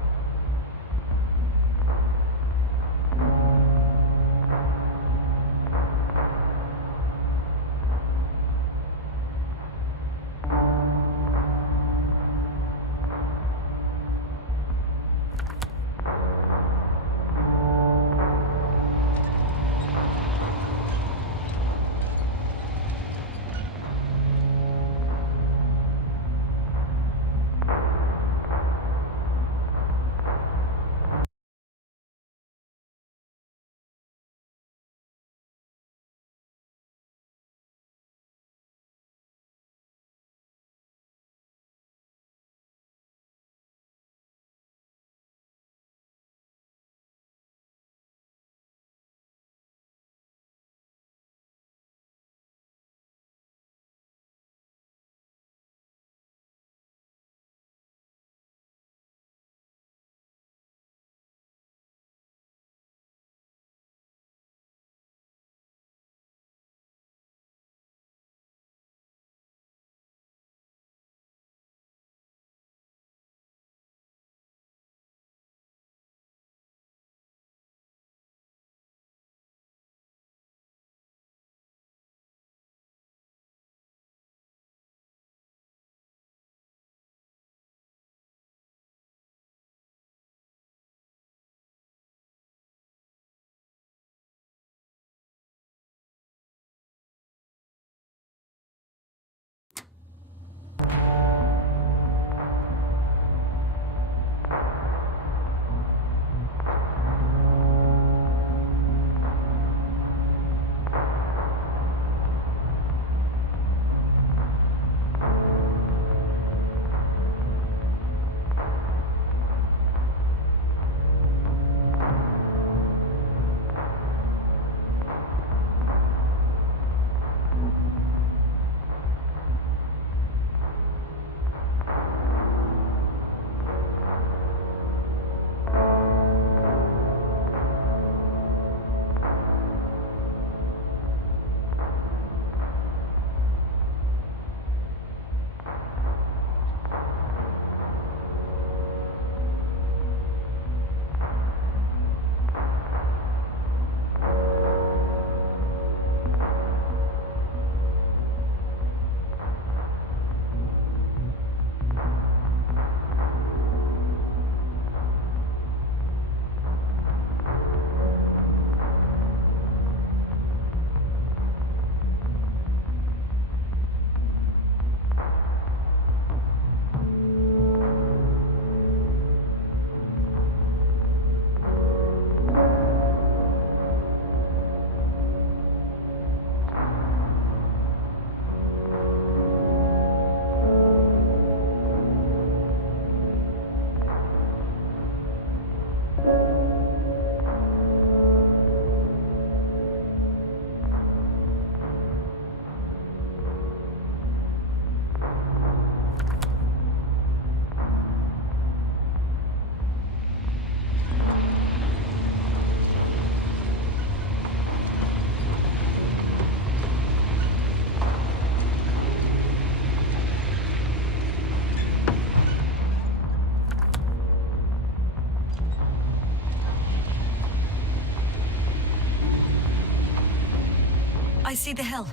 I see the hill.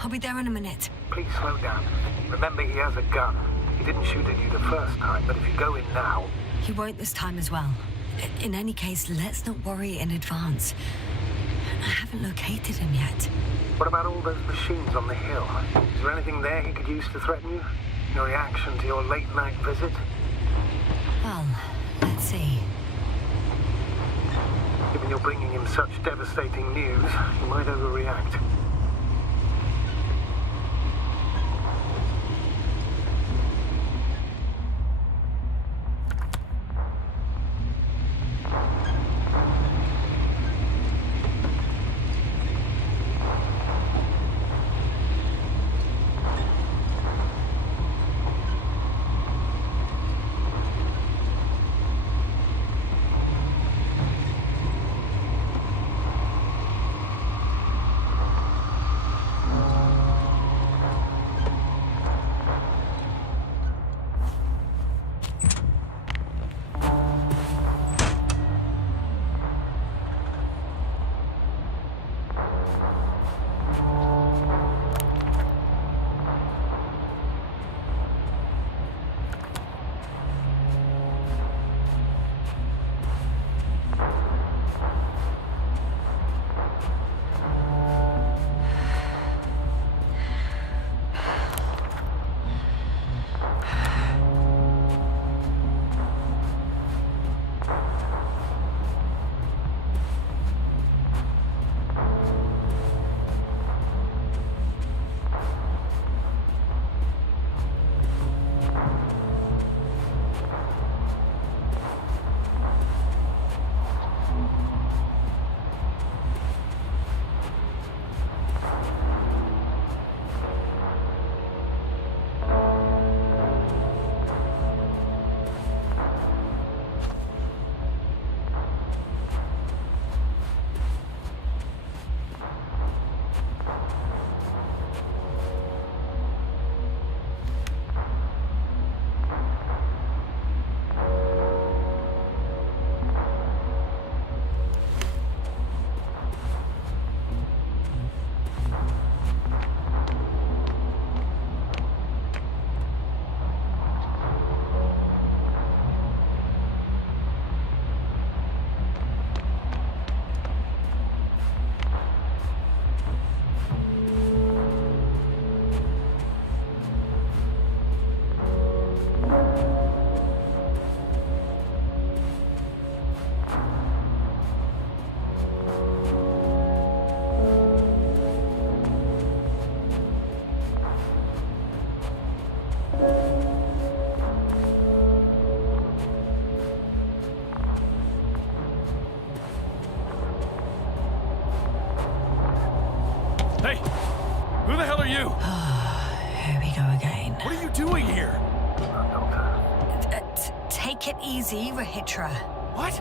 I'll be there in a minute. Please slow down. Remember, he has a gun. He didn't shoot at you the first time, but if you go in now... He won't this time as well. In any case, let's not worry in advance. I haven't located him yet. What about all those machines on the hill? Is there anything there he could use to threaten you? Your reaction to your late-night visit? Well, let's see. Given you're bringing him such devastating news, he might overreact. Easy, Rahitra. What?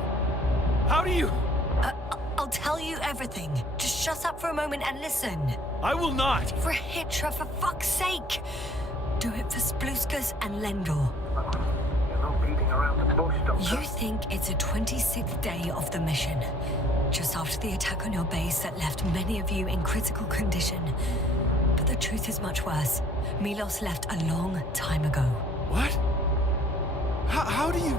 How do you... I'll tell you everything. Just shut up for a moment and listen. I will not. Rahitra, for fuck's sake. Do it for Spluskas and Lendor. You're not beating around the bush, Doctor. You think it's a 26th day of the mission. Just after the attack on your base that left many of you in critical condition. But the truth is much worse. Milos left a long time ago. What? How do you...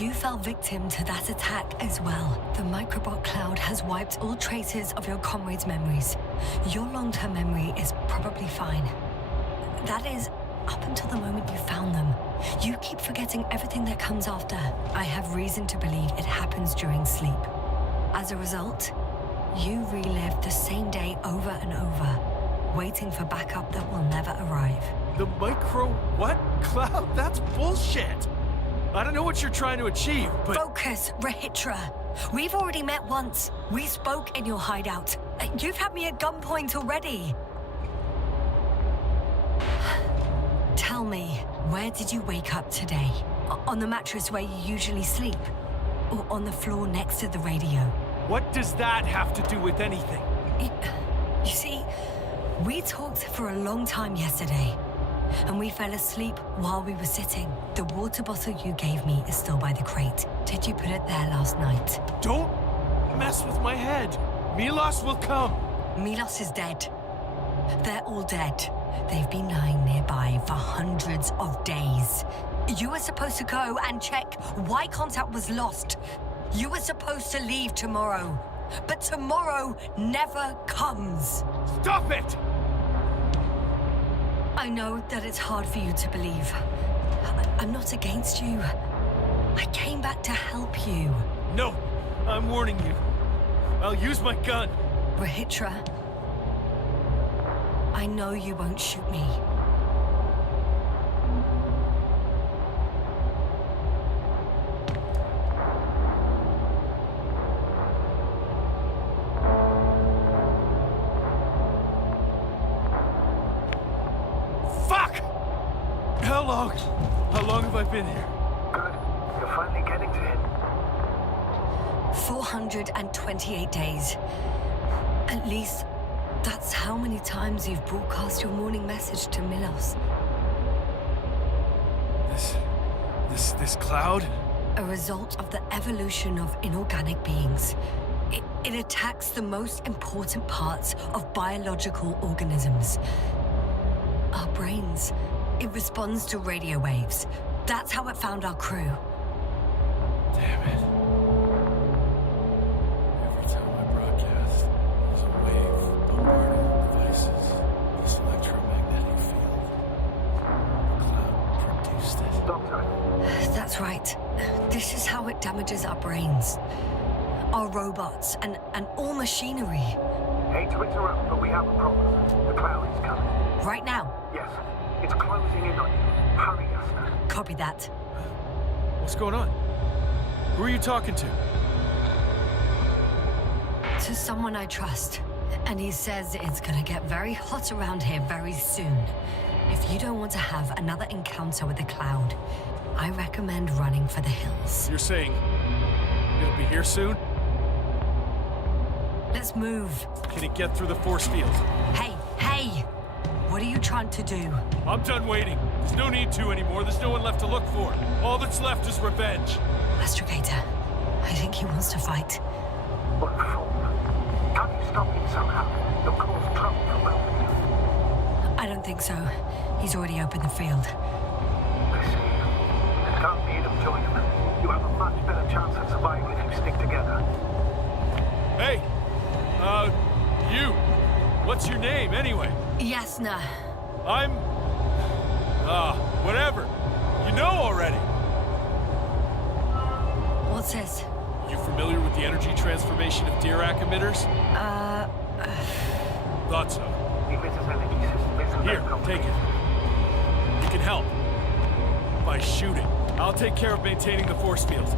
You fell victim to that attack as well. The microbot cloud has wiped all traces of your comrades' memories. Your long-term memory is probably fine. That is, up until the moment you found them. You keep forgetting everything that comes after. I have reason to believe it happens during sleep. As a result, you relive the same day over and over, waiting for backup that will never arrive. The micro... what? Cloud? That's bullshit! I don't know what you're trying to achieve, but... Focus, Rahitra. We've already met once. We spoke in your hideout. You've had me at gunpoint already. Tell me, where did you wake up today? On the mattress where you usually sleep? Or on the floor next to the radio? What does that have to do with anything? You see, we talked for a long time yesterday. And we fell asleep while we were sitting. The water bottle you gave me is still by the crate. Did you put it there last night? Don't mess with my head. Milos will come. Milos is dead. They're all dead. They've been lying nearby for hundreds of days. You were supposed to go and check why contact was lost. You were supposed to leave tomorrow. But tomorrow never comes. Stop it! I know that it's hard for you to believe. I'm not against you. I came back to help you. No, I'm warning you. I'll use my gun. Rahitra, I know you won't shoot me. Fuck! How long have I been here? Good. You're finally getting to him. 428 days. At least that's how many times you've broadcast your morning message to Milos. This cloud? A result of the evolution of inorganic beings. It attacks the most important parts of biological organisms. Our brains. It responds to radio waves. That's how it found our crew. Damn it. Every time I broadcast, there's a wave bombarding the devices. This electromagnetic field. The cloud produced it. Doctor, That's right. This is how it damages our brains. Our robots and all machinery. hate to interrupt, but we have a problem. The cloud is coming. Right now. Yes, it's closing in on you. Hurry, Asna. Copy that. What's going on? Who are you talking to? To someone I trust. And he says it's gonna get very hot around here very soon. If you don't want to have another encounter with the cloud, I recommend running for the hills. You're saying it'll be here soon? Let's move. Can it get through the force field? Hey! What are you trying to do? I'm done waiting. There's no need to anymore. There's no one left to look for. All that's left is revenge. Astrogator, I think he wants to fight. What for? Can't you stop him somehow? You'll cause trouble for both of you. I don't think so. He's already opened the field. Listen, you can't beat him, join him. You have a much better chance of survival if you stick together. Hey, you. What's your name, anyway? Yasna. I'm... whatever. You know already. What's this? You familiar with the energy transformation of Dirac emitters? Thought so. The emitter's energy system isn't Here, very complicated. take it. You can help. By shooting. I'll take care of maintaining the force field.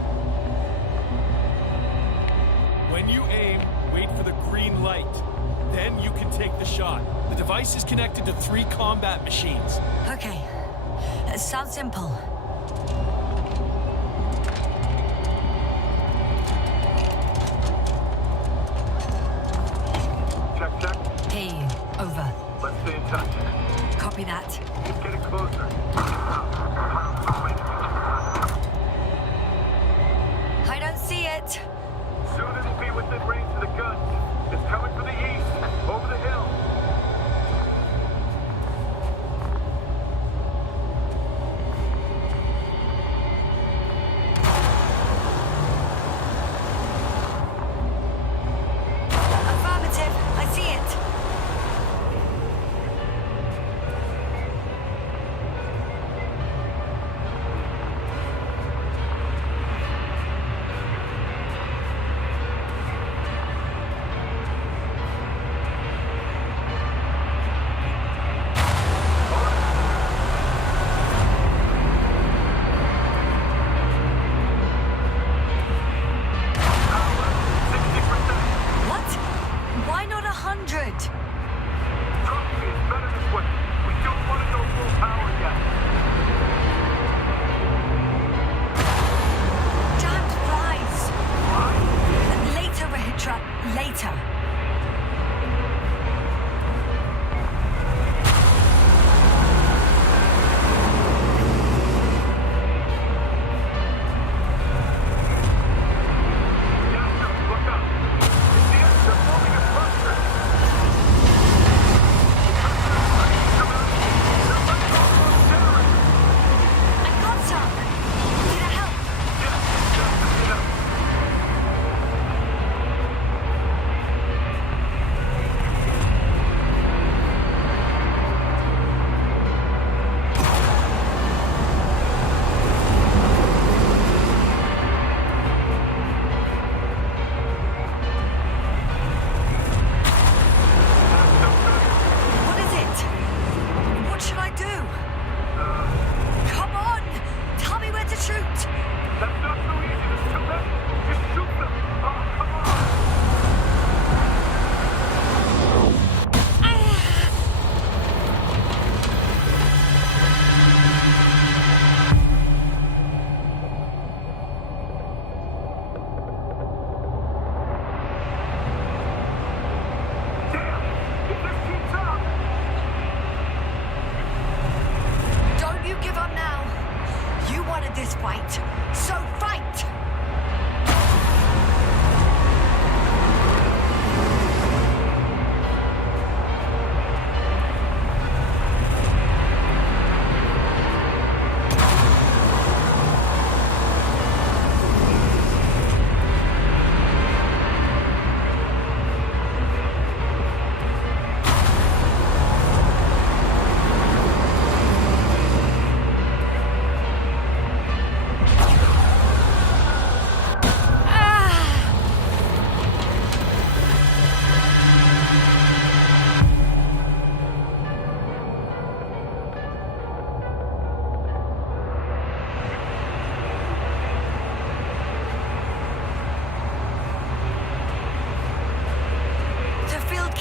When you aim, wait for the green light. Then you can take the shot. The device is connected to 3 combat machines. Okay. It sounds simple. Check. Hey, over. Let's stay in touch. Copy that. Keep getting closer. I don't see it. Soon it'll be within range of the gun. It's coming from the east, over the hill.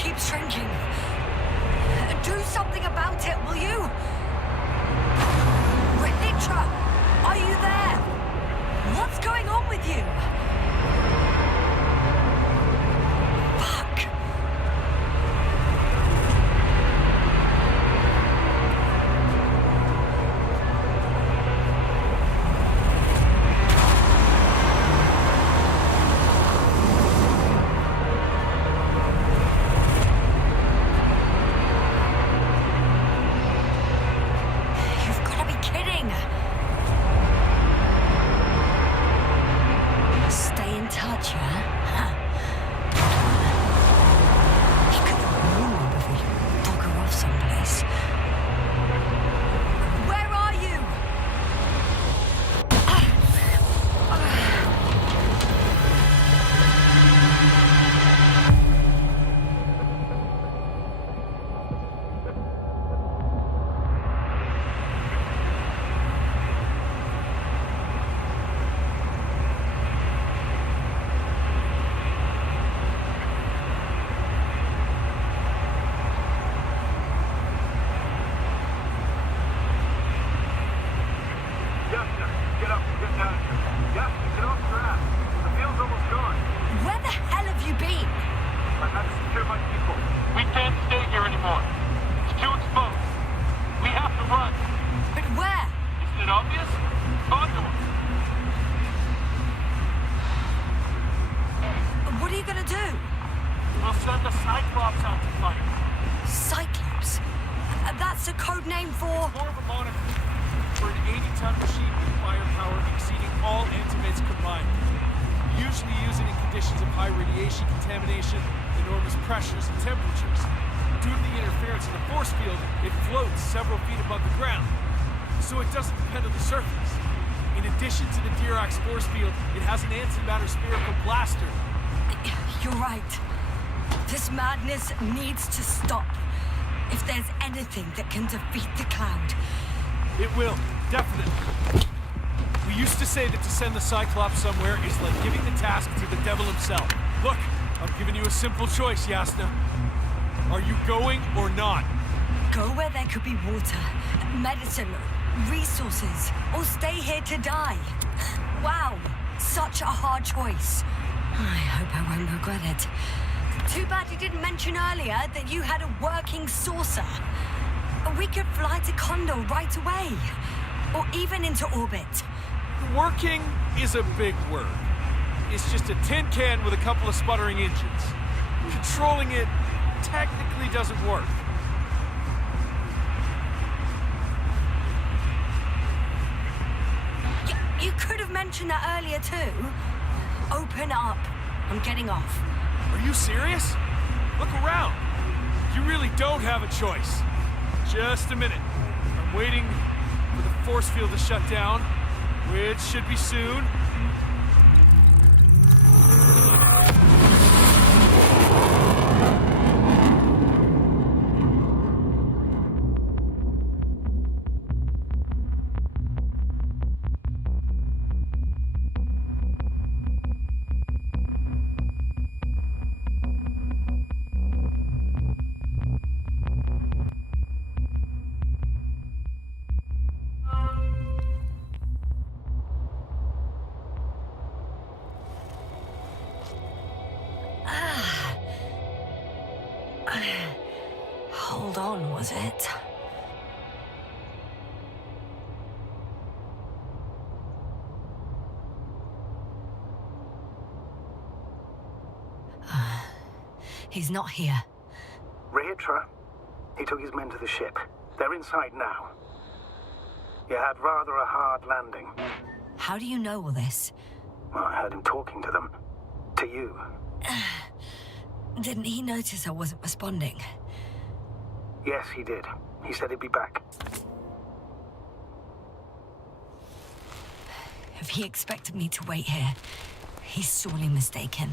keeps shrinking. Do something about it, will you? Rahitra, are you there? What's going on with you? Fuck. Needs to stop. If there's anything that can defeat the cloud. It will, definitely. We used to say that to send the Cyclops somewhere is like giving the task to the devil himself. Look, I'm giving you a simple choice, Yasna. Are you going or not? Go where there could be water, medicine, resources, or stay here to die. Wow, such a hard choice. I hope I won't regret it. Too bad you didn't mention earlier that you had a working saucer. We could fly to Condor right away. Or even into orbit. Working is a big word. It's just a tin can with a couple of sputtering engines. Controlling it technically doesn't work. You could have mentioned that earlier too. Open up. I'm getting off. Are you serious? Look around. You really don't have a choice. Just a minute. I'm waiting for the force field to shut down, which should be soon. Hold on, was it? He's not here. Rahitra, he took his men to the ship. They're inside now. You had rather a hard landing. How do you know all this? Well, I heard him talking to them. To you. Didn't he notice I wasn't responding? Yes, he did. He said he'd be back. If he expected me to wait here, he's sorely mistaken.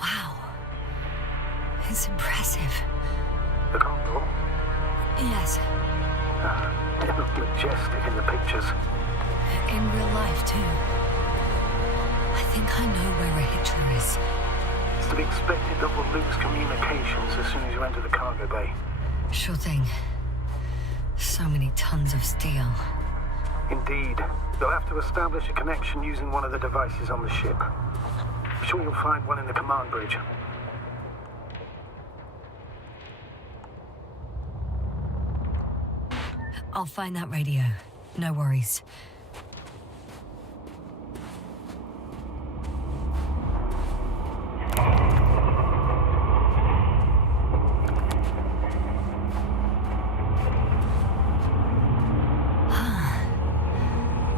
Wow. It's impressive. The Condor? Yes. It looked majestic in the pictures. In real life, too. I think I know where Rahitra is. It's to be expected that we'll lose communications as soon as you enter the cargo bay. Sure thing. So many tons of steel. Indeed. You'll have to establish a connection using one of the devices on the ship. I'm sure you'll find one in the command bridge. I'll find that radio. No worries.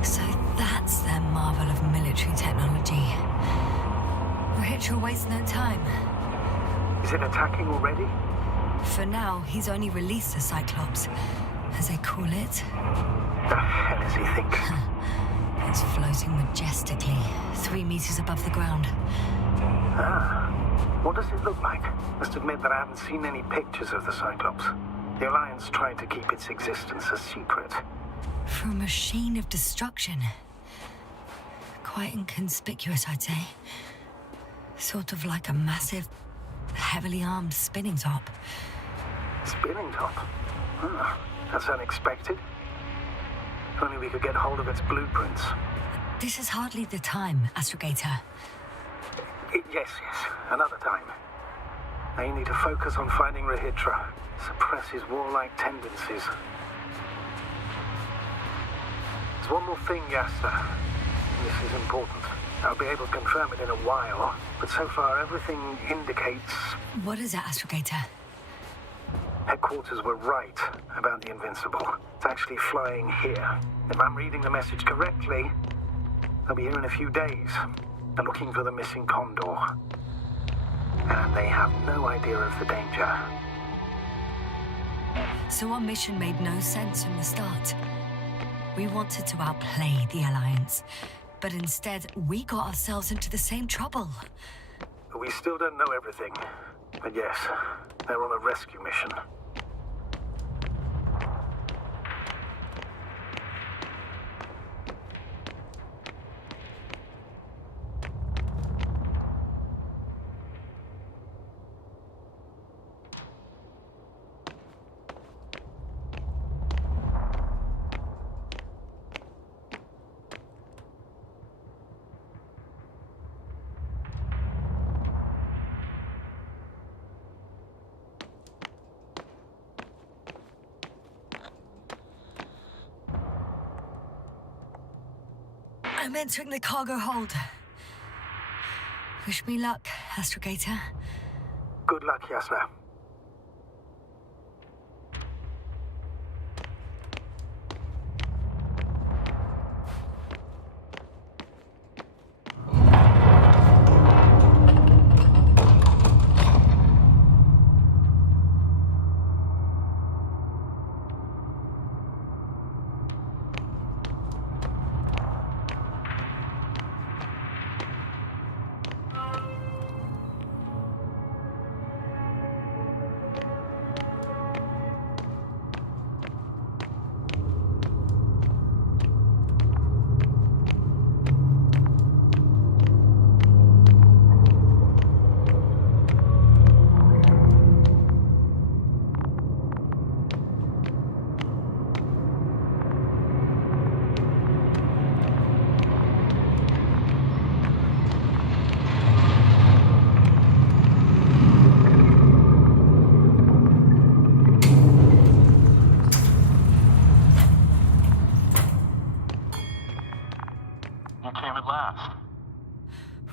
So that's their marvel of military technology. Rahitra wastes no time. Is it attacking already? For now, he's only released the Cyclops, as they call it. The hell is he thinking? It's floating majestically, 3 meters above the ground. Ah. What does it look like? Must admit that I haven't seen any pictures of the Cyclops. The Alliance tried to keep its existence a secret. For a machine of destruction. Quite inconspicuous, I'd say. Sort of like a massive, heavily armed spinning top. Spinning top? Ah, that's unexpected. If only we could get hold of its blueprints. This is hardly the time, Astrogator. Yes, another time. Now you need to focus on finding Rahitra. Suppress his warlike tendencies. There's one more thing, Yasta. This is important. I'll be able to confirm it in a while, but so far everything indicates... What is it, Astrogator? Headquarters were right about the Invincible. It's actually flying here. If I'm reading the message correctly, they'll be here in a few days. They're looking for the missing Condor. And they have no idea of the danger. So our mission made no sense from the start. We wanted to outplay the Alliance, but instead we got ourselves into the same trouble. We still don't know everything. But yes, they're on a rescue mission. I'm entering the cargo hold. Wish me luck, Astrogator. Good luck, Yasna.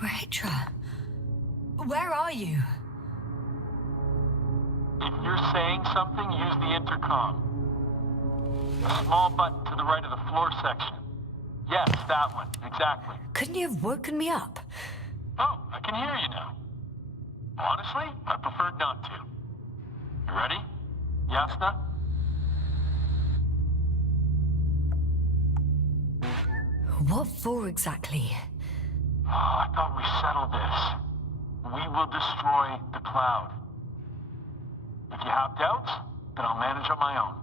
Rahitra, where are you? If you're saying something, use the intercom. A small button to the right of the floor section. Yes, that one. Exactly. Couldn't you have woken me up? Oh, I can hear you now. Honestly, I preferred not to. You ready? Yasna? What for exactly? Oh, I thought we settled this. We will destroy the cloud. If you have doubts, then I'll manage on my own.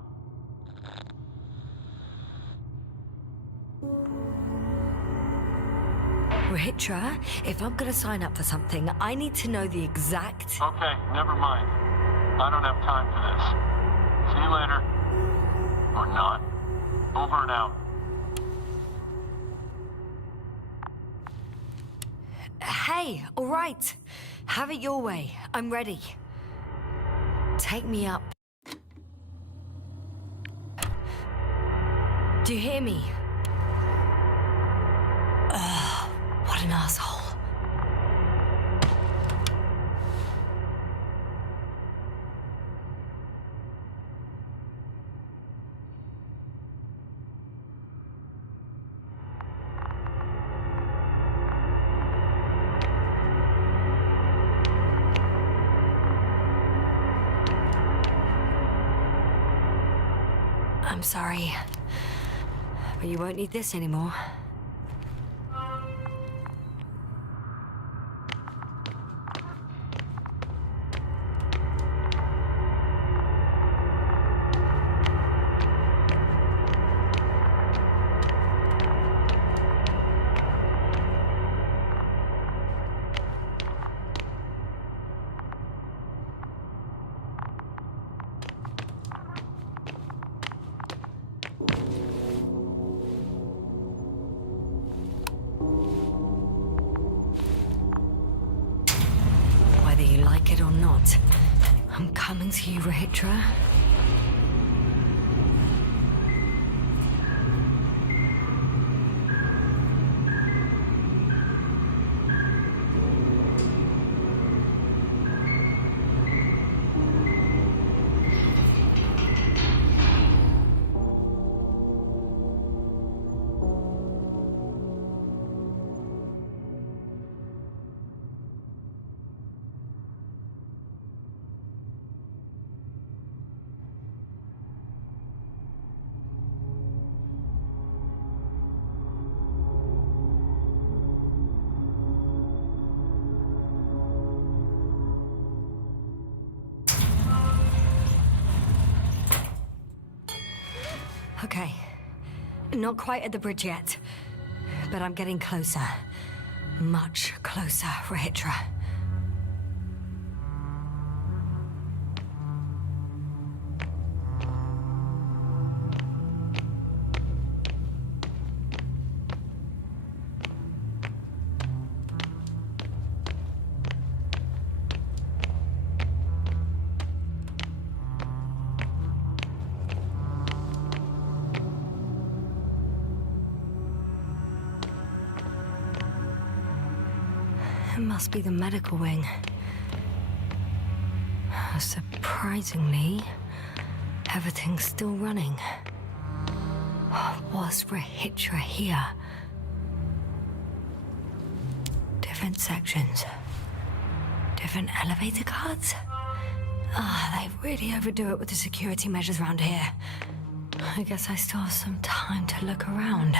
Rahitra, if I'm gonna sign up for something, I need to know the exact... Okay, never mind. I don't have time for this. See you later. Or not. Over and out. Hey, all right. Have it your way. I'm ready. Take me up. Do you hear me? Ugh, what an asshole. I'm sorry, but you won't need this anymore. Like it or not, I'm coming to you, Rahitra. Okay, not quite at the bridge yet, but I'm getting closer. Much closer, Rahitra. It must be the medical wing. Surprisingly, everything's still running. Was Rahitra here? Different sections. Different elevator cards? They really overdo it with the security measures around here. I guess I still have some time to look around.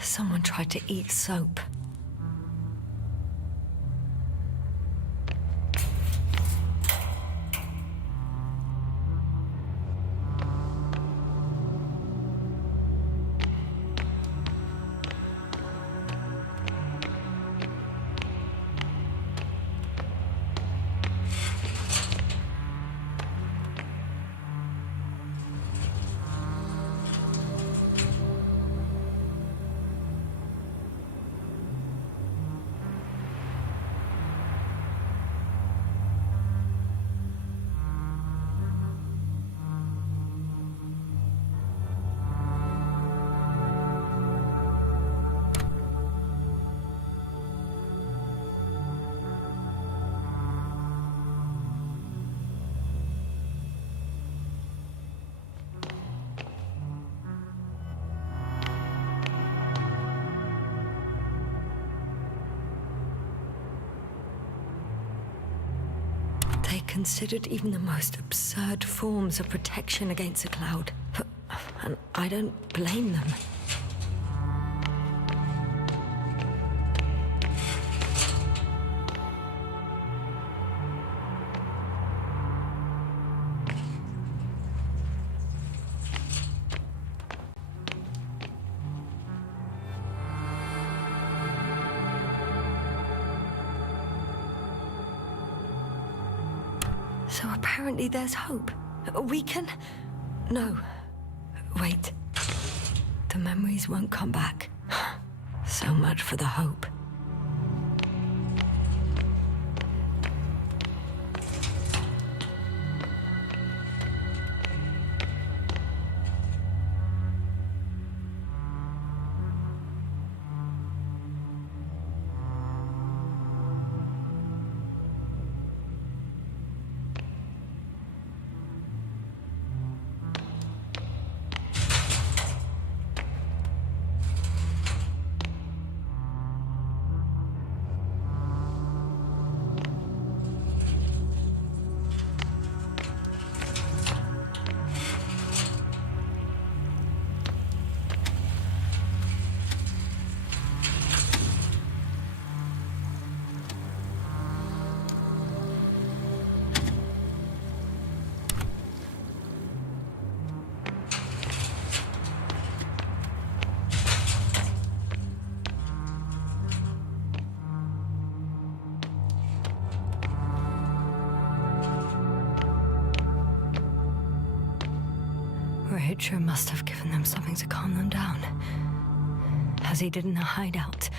Someone tried to eat soap. They considered even the most absurd forms of protection against a cloud. And I don't blame them. So apparently there's hope. We can... No. Wait. The memories won't come back. So much for the hope. Hitcher must have given them something to calm them down, as he did in the hideout.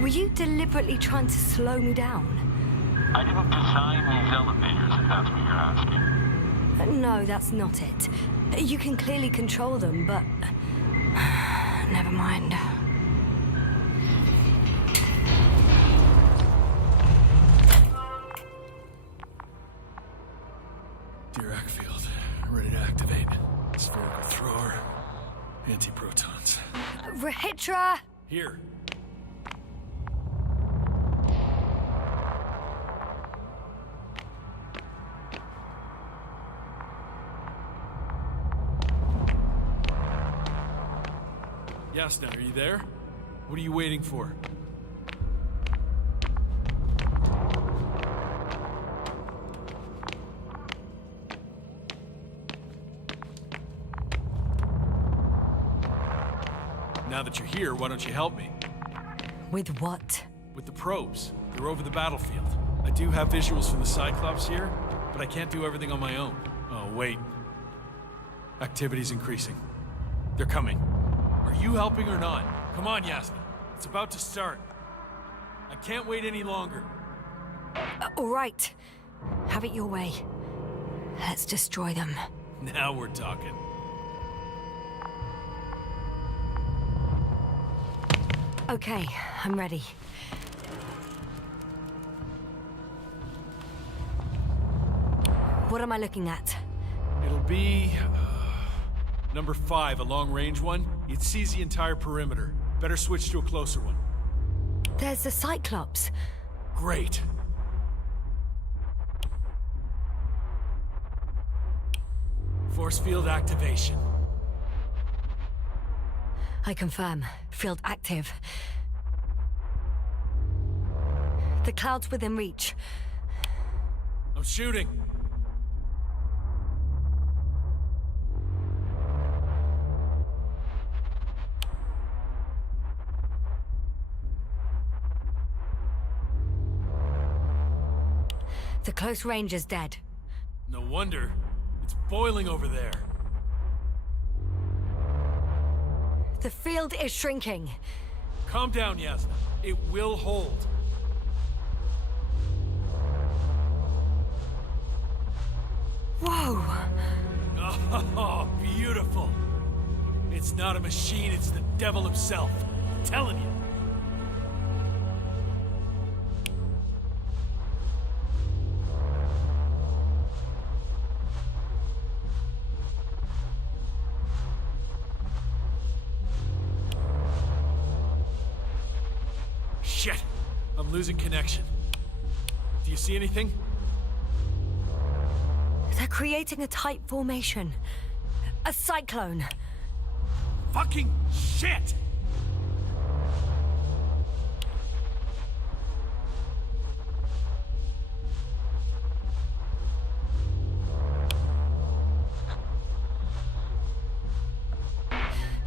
Were you deliberately trying to slow me down? I didn't design these elevators, if that's what you're asking. No, that's not it. You can clearly control them, but... Never mind. Dirac field. Ready to activate. Spherical thrower. Anti-protons. Rahitra! Here. Yasna, are you there? What are you waiting for? Now that you're here, why don't you help me? With what? With the probes. They're over the battlefield. I do have visuals from the Cyclops here, but I can't do everything on my own. Oh, wait. Activity's increasing. They're coming. Are you helping or not? Come on, Yasna. It's about to start. I can't wait any longer. All right. Have it your way. Let's destroy them. Now we're talking. Okay, I'm ready. What am I looking at? It'll be... number 5, a long-range one. It sees the entire perimeter. Better switch to a closer one. There's the Cyclops. Great. Force field activation. I confirm. Field active. The cloud's within reach. I'm shooting. The close range is dead. No wonder. It's boiling over there. The field is shrinking. Calm down, Yasna. It will hold. Whoa! Oh, beautiful. It's not a machine, it's the devil himself. I'm telling you. Shit! I'm losing connection. Do you see anything? They're creating a tight formation. A cyclone. Fucking shit!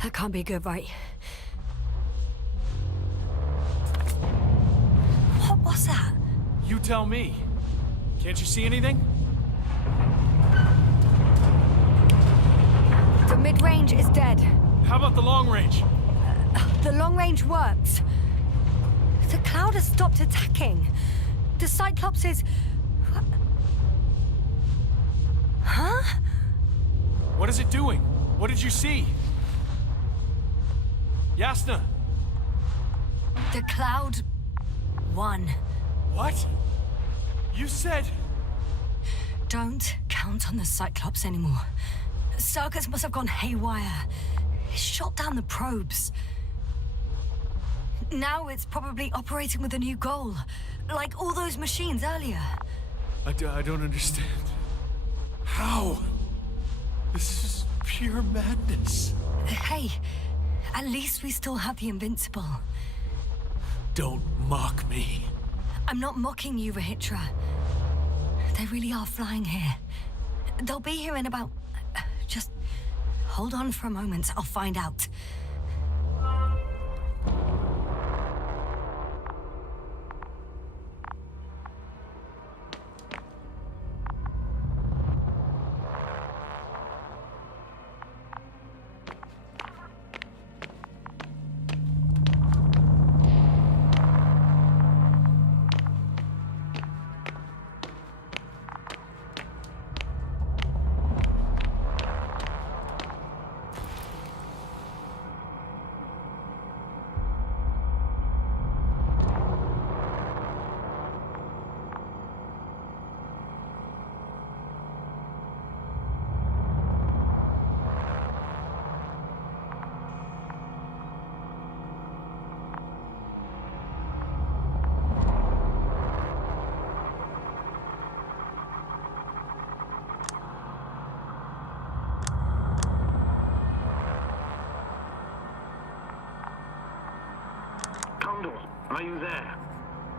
That can't be good, right? What was that? You tell me. Can't you see anything? The mid-range is dead. How about the long range? The long range works. The cloud has stopped attacking. The Cyclops is... Huh? What is it doing? What did you see? Yasna! The cloud won. What? You said... Don't count on the Cyclops anymore. Circuits must have gone haywire. It shot down the probes. Now it's probably operating with a new goal. Like all those machines earlier. I don't understand. How? This is pure madness. Hey, at least we still have the Invincible. Don't mock me. I'm not mocking you, Rahitra. They really are flying here. They'll be here in about... Just hold on for a moment. I'll find out. Are you there?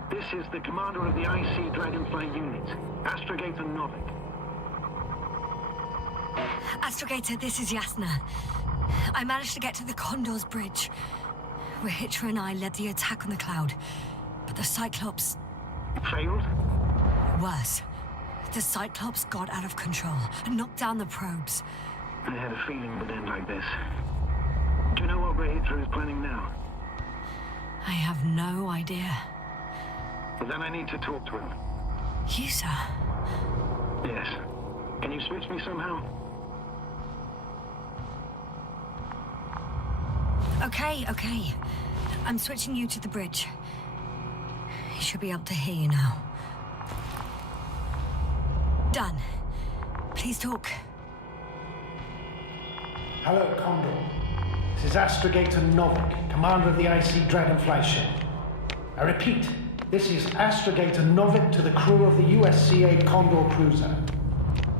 This is the commander of the IC Dragonfly unit, Astrogator Novik. Astrogator, this is Yasna. I managed to get to the Condor's bridge. Rahitra and I led the attack on the cloud, but the Cyclops... Failed? Worse. The Cyclops got out of control and knocked down the probes. I had a feeling it would end like this. Do you know what Rahitra is planning now? I have no idea. Then I need to talk to him. You, sir? Yes. Can you switch me somehow? Okay. I'm switching you to the bridge. He should be able to hear you now. Done. Please talk. Hello, Condor. This is Astrogator Novik, commander of the IC Dragonfly ship. I repeat, this is Astrogator Novik to the crew of the USCA Condor cruiser.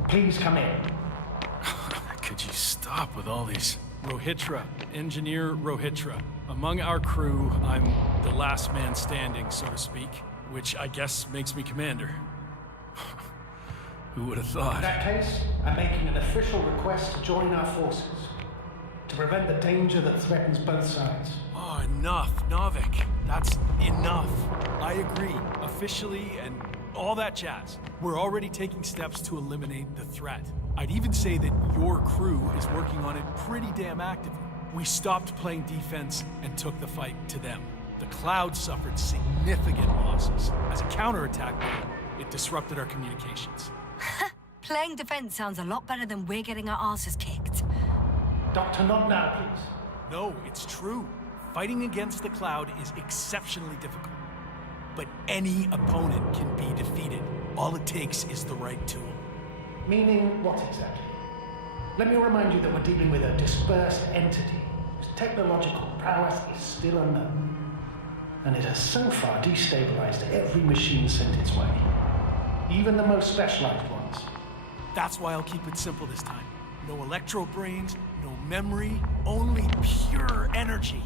Please come in. Could you stop with all these? Rahitra, Engineer Rahitra. Among our crew, I'm the last man standing, so to speak. which I guess makes me commander. Who would have thought? In that case, I'm making an official request to join our forces, to prevent the danger that threatens both sides. Oh, enough, Novik. That's enough. I agree, officially, and all that jazz. We're already taking steps to eliminate the threat. I'd even say that your crew is working on it pretty damn actively. We stopped playing defense and took the fight to them. The cloud suffered significant losses. As a counterattack, though, it disrupted our communications. Playing defense sounds a lot better than we're getting our asses kicked. Doctor, not now, please. No, it's true. Fighting against the cloud is exceptionally difficult. But any opponent can be defeated. All it takes is the right tool. Meaning what exactly? Let me remind you that we're dealing with a dispersed entity whose technological prowess is still unknown. And it has so far destabilized every machine sent its way. Even the most specialized ones. That's why I'll keep it simple this time. No electro brains, no memory, only pure energy.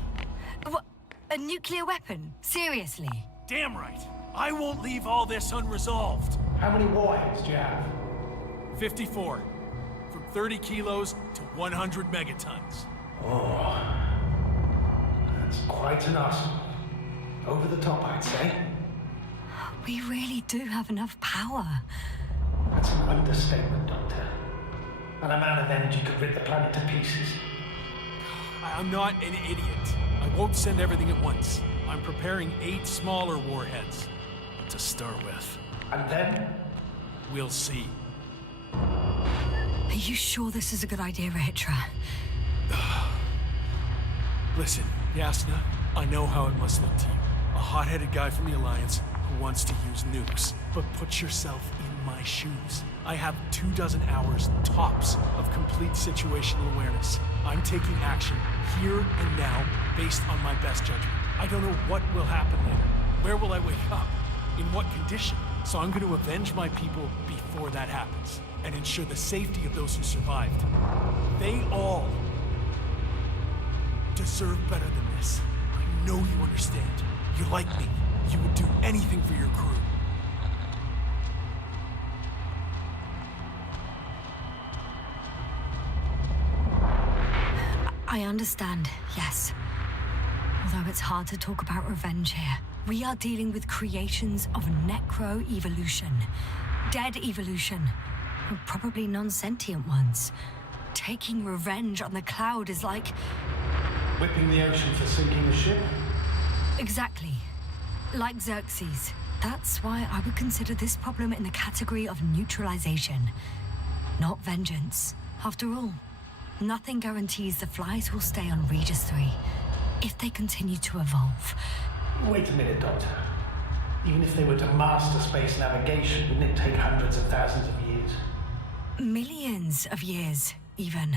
What? A nuclear weapon? Seriously? Damn right. I won't leave all this unresolved. How many warheads do you have? 54. From 30 kilos to 100 megatons. Oh, that's quite an arsenal. Over the top, I'd say. We really do have enough power. That's an understatement, Doctor. An amount of energy could rid the planet to pieces. I'm not an idiot. I won't send everything at once. I'm preparing 8 smaller warheads to start with. And then? We'll see. Are you sure this is a good idea, Rahitra? Listen, Yasna, I know how it must look to you. A hot-headed guy from the Alliance who wants to use nukes. But put yourself in my shoes. I have 24 hours tops of complete situational awareness. I'm taking action here and now based on my best judgment. I don't know what will happen later. Where will I wake up? In what condition? So I'm going to avenge my people before that happens and ensure the safety of those who survived. They all deserve better than this. I know you understand. You're like me. You would do anything for your crew. I understand, yes. Although it's hard to talk about revenge here. We are dealing with creations of necro-evolution. Dead evolution. Or probably non-sentient ones. Taking revenge on the cloud is like... Whipping the ocean for sinking a ship? Exactly. Like Xerxes. That's why I would consider this problem in the category of neutralization. Not vengeance. After all, nothing guarantees the flies will stay on Regis 3 if they continue to evolve. Wait a minute, Doctor. Even if they were to master space navigation, wouldn't it take hundreds of thousands of years? Millions of years, even,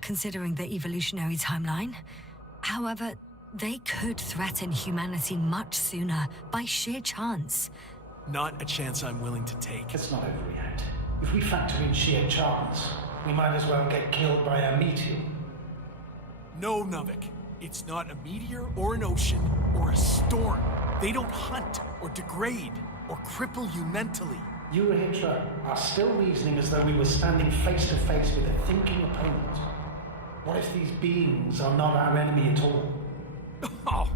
considering the evolutionary timeline. However, they could threaten humanity much sooner by sheer chance. Not a chance I'm willing to take. Let's not overreact. If we factor in sheer chance, we might as well get killed by a meteor. No, Novik. It's not a meteor or an ocean or a storm. They don't hunt or degrade or cripple you mentally. You, Rahitra, are still reasoning as though we were standing face to face with a thinking opponent. What if these beings are not our enemy at all? Oh,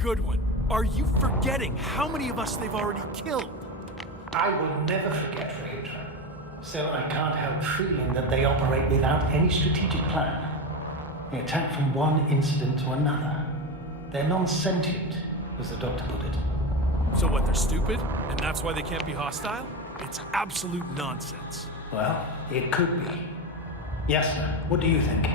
good one. Are you forgetting how many of us they've already killed? I will never forget, Rahitra. Still, I can't help feeling that they operate without any strategic plan. They attack from one incident to another. They're non-sentient, as the doctor put it. So what, they're stupid? And that's why they can't be hostile? It's absolute nonsense. Well, it could be. Yes, sir. What do you think?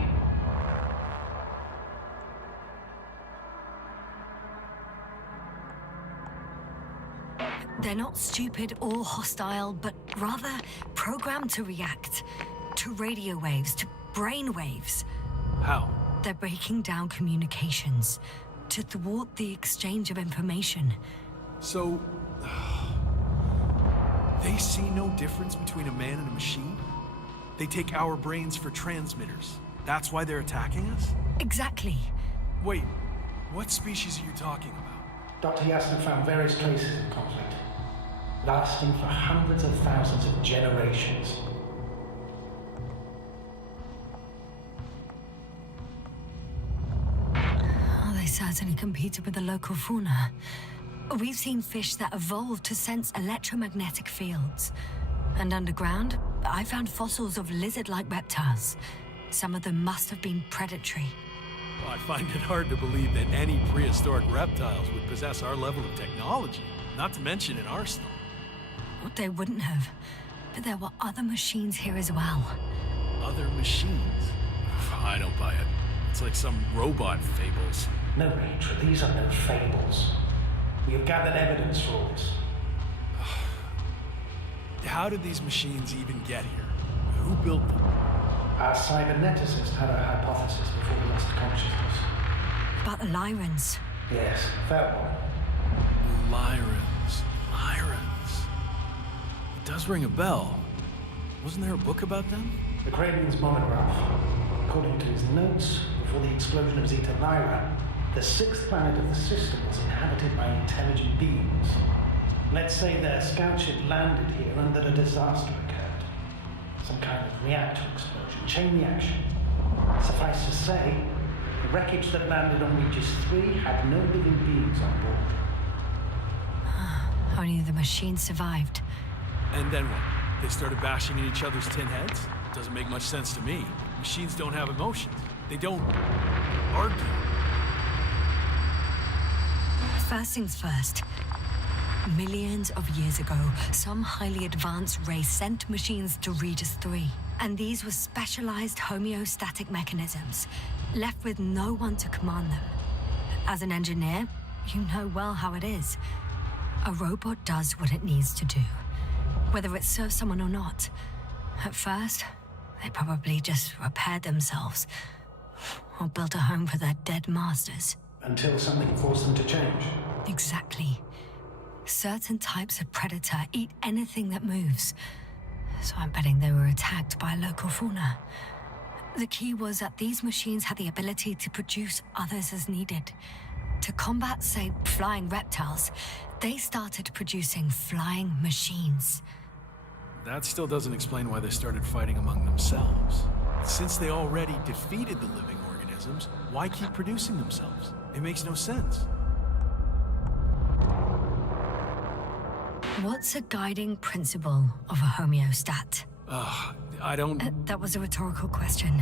They're not stupid or hostile, but rather programmed to react. To radio waves, to brain waves. How? They're breaking down communications to thwart the exchange of information. So... they see no difference between a man and a machine? They take our brains for transmitters. That's why they're attacking us? Exactly. Wait, what species are you talking about? Dr. Yasna found various traces of conflict, lasting for hundreds of thousands of generations. Oh, they certainly competed with the local fauna. We've seen fish that evolved to sense electromagnetic fields. And underground, I found fossils of lizard-like reptiles. Some of them must have been predatory. Well, I find it hard to believe that any prehistoric reptiles would possess our level of technology, not to mention an arsenal. Well, they wouldn't have. But there were other machines here as well. Other machines? I don't buy it. It's like some robot fables. No, Rachel, these are no fables. We have gathered evidence for all this. How did these machines even get here? Who built them? Our cyberneticist had a hypothesis before we lost consciousness. About the Lyrans. Yes, that one. Lyrans. It does ring a bell. Wasn't there a book about them? The Kraven's monograph. According to his notes, before the explosion of Zeta Lyra, the sixth planet of the system was inhabited by intelligent beings. Let's say their scout ship landed here and that a disaster occurred. Some kind of reactor explosion, chain reaction. Suffice to say, the wreckage that landed on Regis 3 had no living beings on board. Only the machines survived. And then what? They started bashing in each other's tin heads? Doesn't make much sense to me. Machines don't have emotions. They don't argue. First things first. Millions of years ago, some highly advanced race sent machines to Regis 3. And these were specialized homeostatic mechanisms, left with no one to command them. As an engineer, you know well how it is. A robot does what it needs to do, whether it serves someone or not. At first, they probably just repaired themselves, or built a home for their dead masters. Until something forced them to change. Exactly. Certain types of predator eat anything that moves. So I'm betting they were attacked by local fauna. The key was that these machines had the ability to produce others as needed. To combat, say, flying reptiles, they started producing flying machines. That still doesn't explain why they started fighting among themselves. Since they already defeated the living organisms, why keep producing themselves? It makes no sense. What's a guiding principle of a homeostat? I don't... That was a rhetorical question.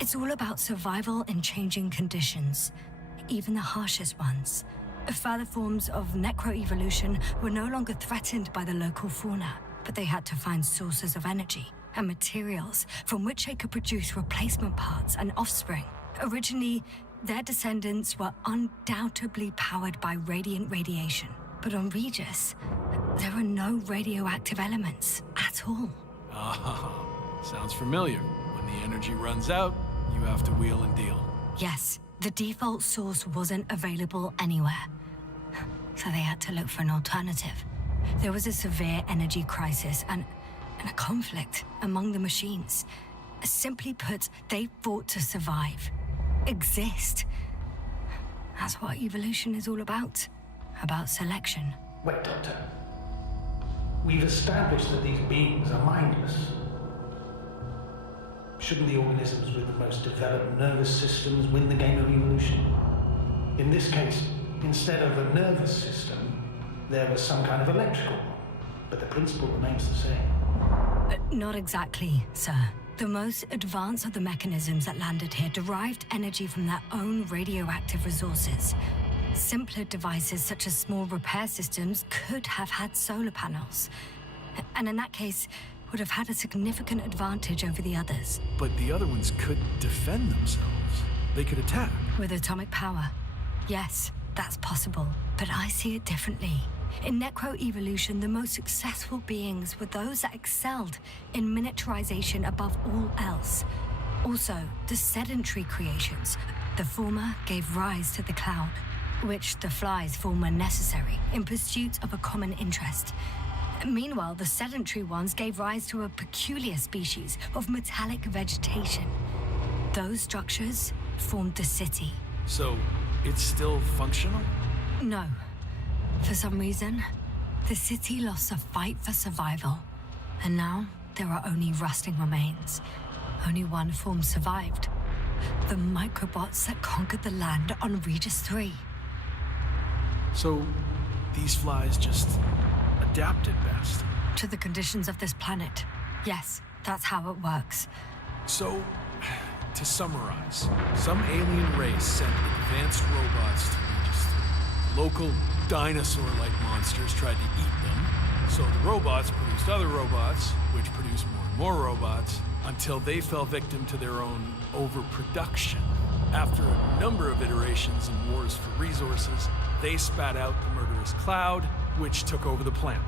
It's all about survival in changing conditions, even the harshest ones. Further forms of necroevolution were no longer threatened by the local fauna, but they had to find sources of energy and materials from which they could produce replacement parts and offspring. Originally, their descendants were undoubtedly powered by radiant radiation. But on Regis, there are no radioactive elements at all. Sounds familiar. When the energy runs out, you have to wheel and deal. Yes, the default source wasn't available anywhere. So they had to look for an alternative. There was a severe energy crisis and a conflict among the machines. Simply put, they fought to survive. Exist. That's what evolution is all about. About selection. Wait, Doctor. We've established that these beings are mindless. Shouldn't the organisms with the most developed nervous systems win the game of evolution? In this case, instead of a nervous system, there was some kind of electrical one, but the principle remains the same. Not exactly, sir. The most advanced of the mechanisms that landed here derived energy from their own radioactive resources. Simpler devices such as small repair systems could have had solar panels. And in that case, would have had a significant advantage over the others. But the other ones could defend themselves. They could attack. With atomic power. Yes, that's possible. But I see it differently. In necroevolution, the most successful beings were those that excelled in miniaturization above all else. Also, the sedentary creations. The former gave rise to the cloud, which the flies form when necessary in pursuit of a common interest. Meanwhile, the sedentary ones gave rise to a peculiar species of metallic vegetation. Those structures formed the city. So, it's still functional? No. For some reason, the city lost a fight for survival. And now, there are only rusting remains. Only one form survived. The microbots that conquered the land on Regis 3. So, these flies just adapted best. To the conditions of this planet. Yes, that's how it works. So, to summarize, some alien race sent advanced robots to Regis 3. Local dinosaur-like monsters tried to eat them, so the robots produced other robots, which produced more and more robots, until they fell victim to their own overproduction. After a number of iterations and wars for resources, they spat out the murderous cloud, which took over the planet.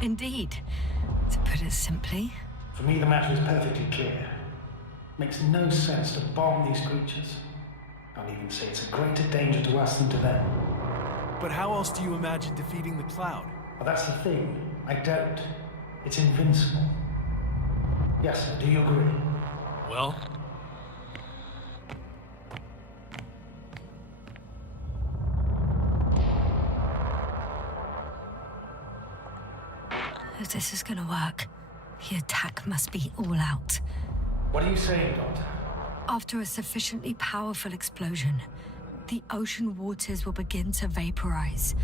Indeed. To put it simply... For me, the matter is perfectly clear. Makes no sense to bomb these creatures. I'll even say it's a greater danger to us than to them. But how else do you imagine defeating the cloud? Well, that's the thing. I don't. It's invincible. Yes, sir, do you agree? Well... If this is gonna work, the attack must be all out. What are you saying, Doctor? After a sufficiently powerful explosion, the ocean waters will begin to vaporize.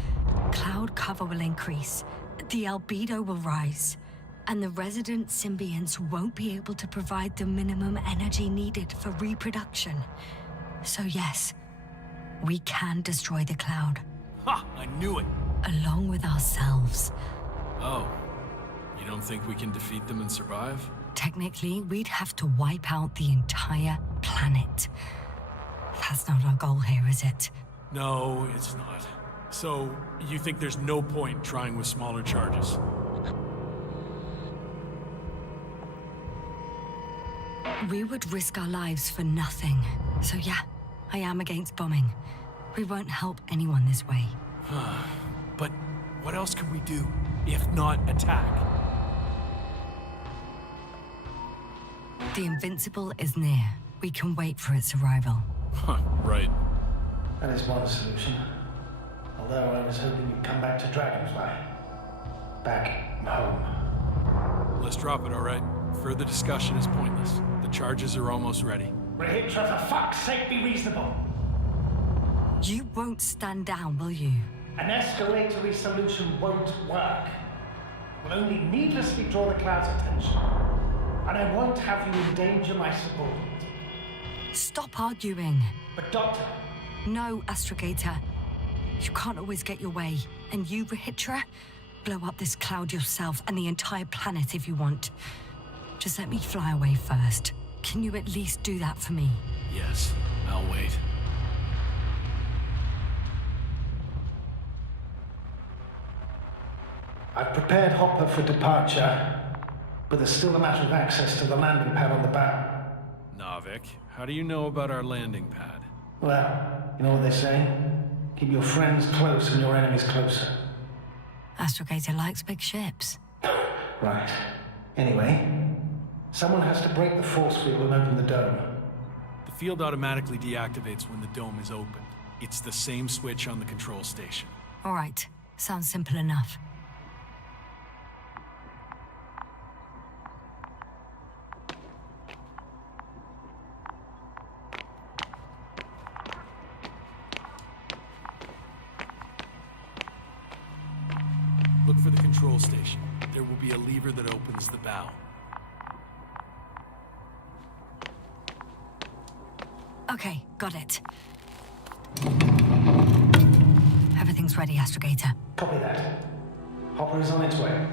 Cloud cover will increase, the albedo will rise, and the resident symbionts won't be able to provide the minimum energy needed for reproduction. So yes, we can destroy the cloud. Ha! I knew it! Along with ourselves. Oh. You don't think we can defeat them and survive? Technically, we'd have to wipe out the entire planet. That's not our goal here, is it? No, it's not. So, you think there's no point trying with smaller charges? We would risk our lives for nothing. So yeah, I am against bombing. We won't help anyone this way. But what else can we do, if not attack? The Invincible is near. We can wait for its arrival. Huh, right. That is one solution. Although I was hoping you'd come back to Dragonfly. Back home. Let's drop it, all right? Further discussion is pointless. The charges are almost ready. Rahitra, for fuck's sake, be reasonable. You won't stand down, will you? An escalatory solution won't work. It will only needlessly draw the cloud's attention. And I won't have you endanger my subordinate. Stop arguing. But Doctor... No, Astrogator. You can't always get your way. And you, Rahitra, blow up this cloud yourself and the entire planet if you want. Just let me fly away first. Can you at least do that for me? Yes, I'll wait. I've prepared Hopper for departure, but there's still a matter of access to the landing pad on the bow. Navik, how do you know about our landing pad? Well, you know what they say? Keep your friends close and your enemies closer. Astrogator likes big ships. Right. Anyway, someone has to break the force field and open the dome. The field automatically deactivates when the dome is opened. It's the same switch on the control station. All right. Sounds simple enough. Look for the control station. There will be a lever that opens the bow. Okay, got it. Everything's ready, Astrogator. Copy that. Hopper is on its way.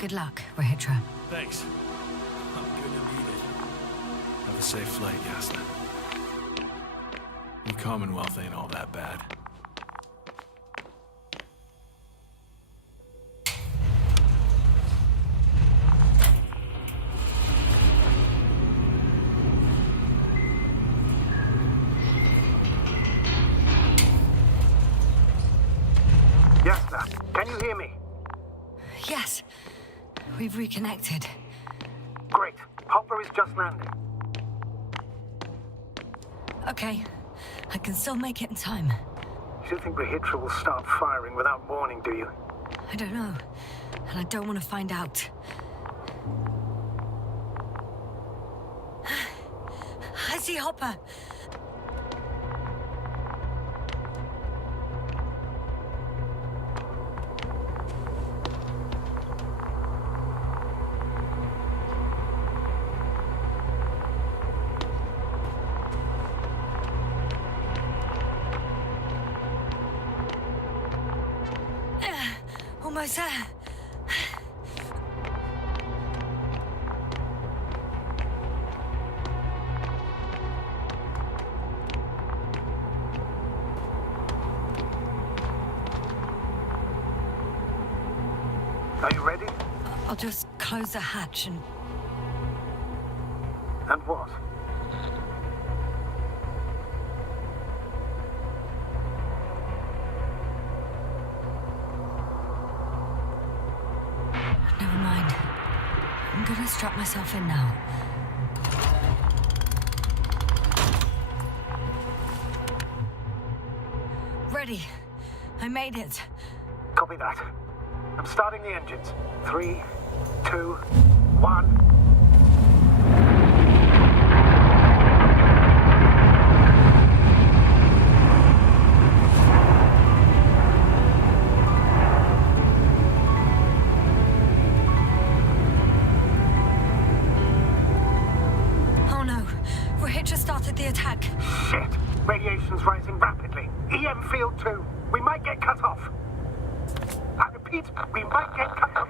Good luck, Rahitra. Thanks. I'm gonna need it. Have a safe flight, Yasna. The Commonwealth ain't all that bad. Can you hear me? Yes. We've reconnected. Great. Hopper is just landing. Okay. I can still make it in time. You think Rahitra will start firing without warning, do you? I don't know, and I don't want to find out. I see Hopper. Almost there. Are you ready? I'll just close the hatch and... And what? Never mind. I'm gonna strap myself in now. Ready. I made it. Copy that. I'm starting the engines. 3, 2, 1. Oh no. Rahitra started the attack. Shit! Radiation's rising rapidly. EM field 2. We might get cut off. I repeat, we might get cut off.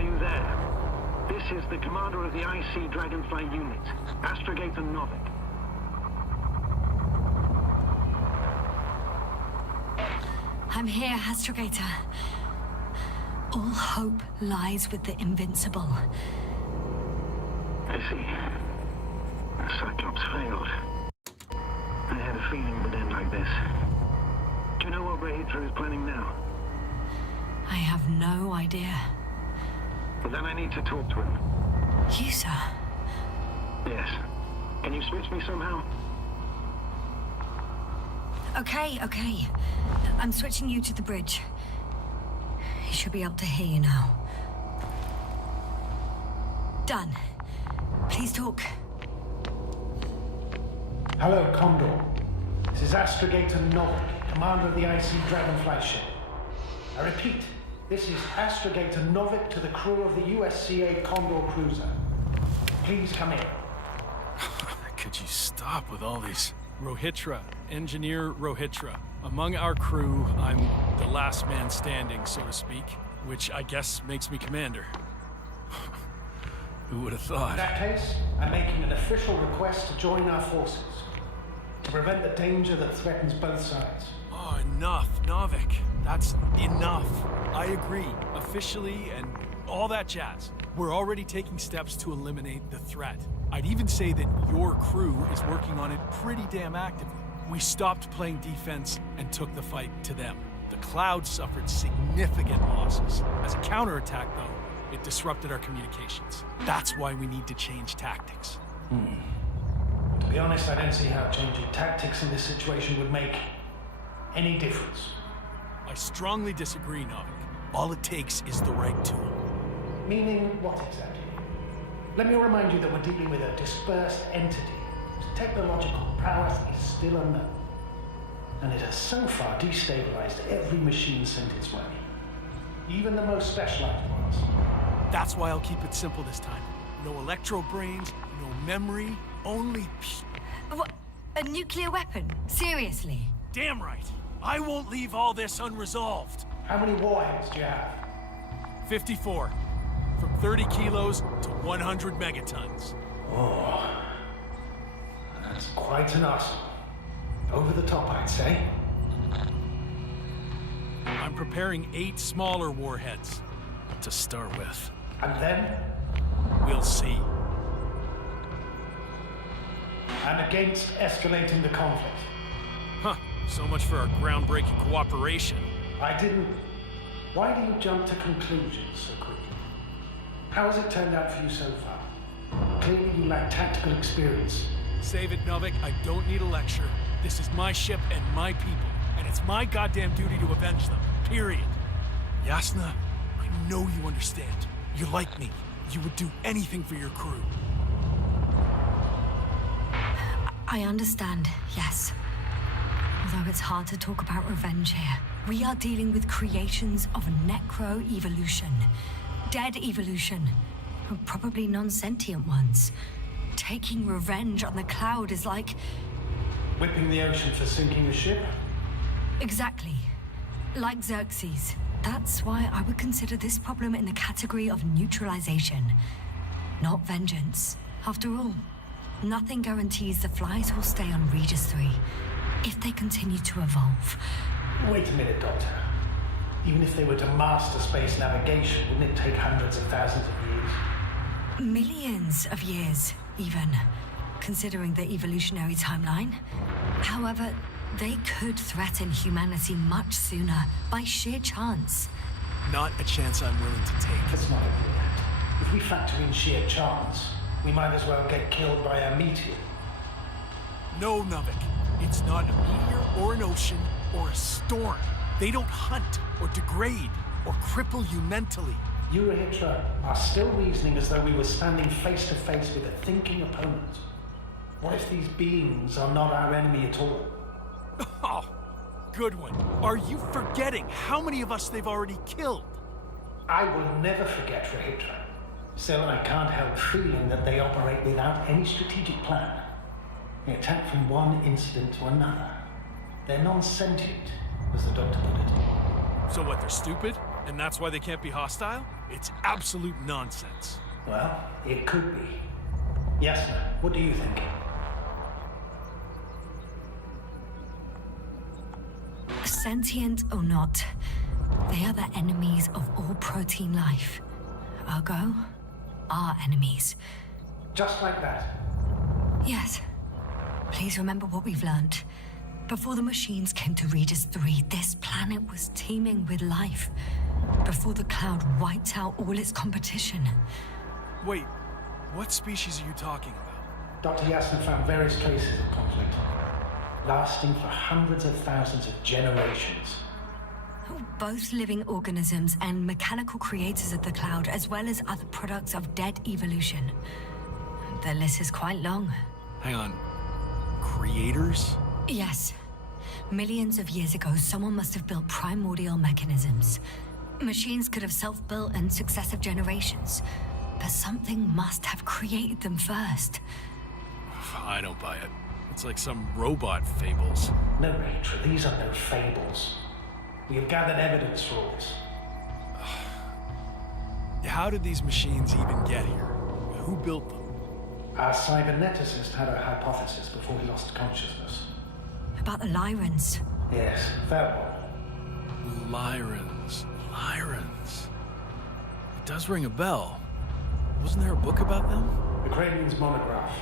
Are you there? This is the commander of the IC Dragonfly unit, Astrogator Novik. I'm here, Astrogator. All hope lies with the Invincible. I see. The Cyclops failed. I had a feeling it would end like this. Do you know what Rahitra is planning now? I have no idea. Well, then I need to talk to him. You, sir? Yes. Can you switch me somehow? Okay. I'm switching you to the bridge. He should be able to hear you now. Done. Please talk. Hello, Condor. This is Astrogator Novik, commander of the IC Dragonfly ship. I repeat, this is Astrogator Novik to the crew of the USCA Condor cruiser. Please come in. Could you stop with all these? Rohitra, Engineer Rohitra. Among our crew, I'm the last man standing, so to speak, which I guess makes me commander. Who would have thought? In that case, I'm making an official request to join our forces to prevent the danger that threatens both sides. Oh, enough, Novik. That's enough. I agree, officially and all that jazz. We're already taking steps to eliminate the threat. I'd even say that your crew is working on it pretty damn actively. We stopped playing defense and took the fight to them. The Cloud suffered significant losses. As a counterattack, though, it disrupted our communications. That's why we need to change tactics. To be honest, I don't see how changing tactics in this situation would make any difference. I strongly disagree, Novik. All it takes is the right tool. Meaning what exactly? Let me remind you that we're dealing with a dispersed entity whose technological prowess is still unknown. And it has so far destabilized every machine sent its way. Even the most specialized ones. That's why I'll keep it simple this time. No electro brains, no memory, only What? A nuclear weapon? Seriously? Damn right. I won't leave all this unresolved. How many warheads do you have? 54. From 30 kilos to 100 megatons. Oh, that's quite an arsenal. Over the top, I'd say. I'm preparing 8 smaller warheads to start with. And then? We'll see. I'm against escalating the conflict. Huh. So much for our groundbreaking cooperation. I didn't. Why do you jump to conclusions so quickly? How has it turned out for you so far? Clearly you lack tactical experience. Save it, Novik. I don't need a lecture. This is my ship and my people, and it's my goddamn duty to avenge them. Period. Yasna, I know you understand. You're like me. You would do anything for your crew. I understand, yes. Although it's hard to talk about revenge here. We are dealing with creations of necro-evolution. Dead evolution. Probably non-sentient ones. Taking revenge on the Cloud is like... Whipping the ocean for sinking a ship? Exactly. Like Xerxes. That's why I would consider this problem in the category of neutralization. Not vengeance. After all, nothing guarantees the flies will stay on Regis 3 if they continue to evolve. Wait a minute, Doctor. Even if they were to master space navigation, wouldn't it take hundreds of thousands of years? Millions of years, even, considering the evolutionary timeline. However, they could threaten humanity much sooner, by sheer chance. Not a chance I'm willing to take. Let's not agree that. If we factor in sheer chance, we might as well get killed by a meteor. No, Novik. It's not a meteor or an ocean or a storm. They don't hunt or degrade or cripple you mentally. You, Rahitra, are still reasoning as though we were standing face to face with a thinking opponent. What if these beings are not our enemy at all? Oh, good one. Are you forgetting how many of us they've already killed? I will never forget, Rahitra. Still, I can't help feeling that they operate without any strategic plan. They attack from one incident to another. They're non-sentient, as the doctor put it. So what, they're stupid? And that's why they can't be hostile? It's absolute nonsense. Well, it could be. Yes, sir. What do you think? Sentient or not, they are the enemies of all protein life. Ergo, our enemies. Just like that. Yes. Please remember what we've learned. Before the machines came to Regis 3, this planet was teeming with life. Before the cloud wiped out all its competition. Wait, what species are you talking about? Dr. Yassin found various traces of conflict, lasting for hundreds of thousands of generations. Both living organisms and mechanical creators of the cloud, as well as other products of dead evolution. The list is quite long. Hang on. Creators? Yes. Millions of years ago, someone must have built primordial mechanisms. Machines could have self-built in successive generations, but something must have created them first. I don't buy it. It's like some robot fables. No, Rachel, these are no fables. We have gathered evidence for all this. How did these machines even get here? Who built them? Our cyberneticist had a hypothesis before he lost consciousness. About the Lyrans. Yes, that one. Lyrans. It does ring a bell. Wasn't there a book about them? The Cranian's monograph.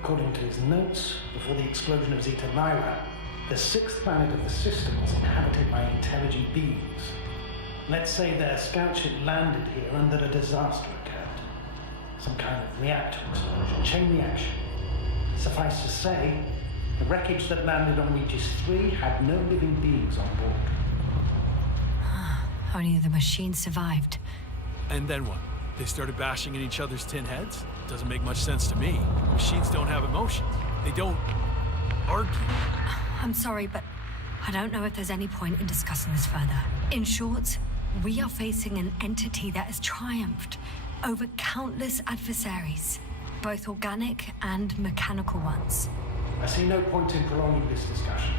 According to his notes, before the explosion of Zeta Lyra, the sixth planet of the system was inhabited by intelligent beings. Let's say their scout ship landed here and that a disaster occurred. Some kind of reactor explosion, chain reaction. Suffice to say, the wreckage that landed on Regis 3 had no living beings on board. Only the machines survived. And then what? They started bashing in each other's tin heads? Doesn't make much sense to me. Machines don't have emotions. They don't argue. I'm sorry, but I don't know if there's any point in discussing this further. In short, we are facing an entity that has triumphed over countless adversaries, both organic and mechanical ones. I see no point in prolonging this discussion.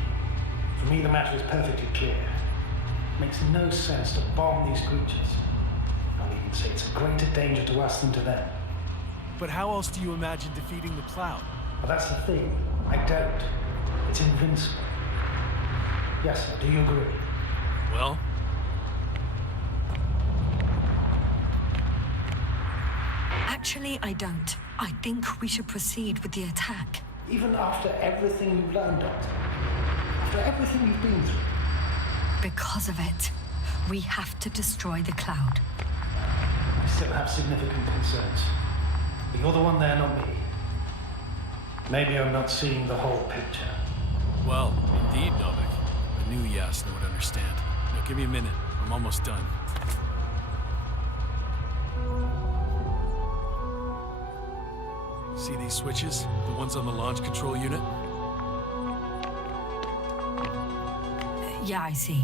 For me, the matter is perfectly clear. It makes no sense to bomb these creatures. I'll even say it's a greater danger to us than to them. But how else do you imagine defeating the cloud? Well, that's the thing. I don't. It's invincible. Yes, sir, do you agree? Well? Actually, I don't. I think we should proceed with the attack. Even after everything you've learned, Doctor? After everything you've been through? Because of it, we have to destroy the cloud. I still have significant concerns. But you're the one there, not me. Maybe I'm not seeing the whole picture. Well, indeed, Novik. I knew Yasna would understand. Now, give me a minute. I'm almost done. See these switches? The ones on the launch control unit? Yeah, I see.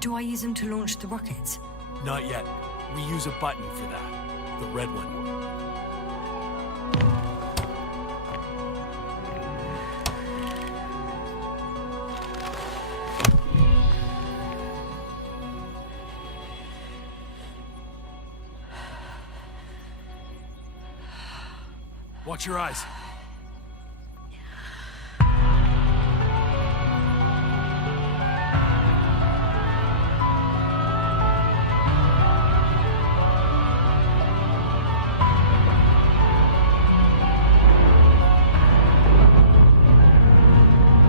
Do I use them to launch the rockets? Not yet. We use a button for that. The red one. Watch your eyes.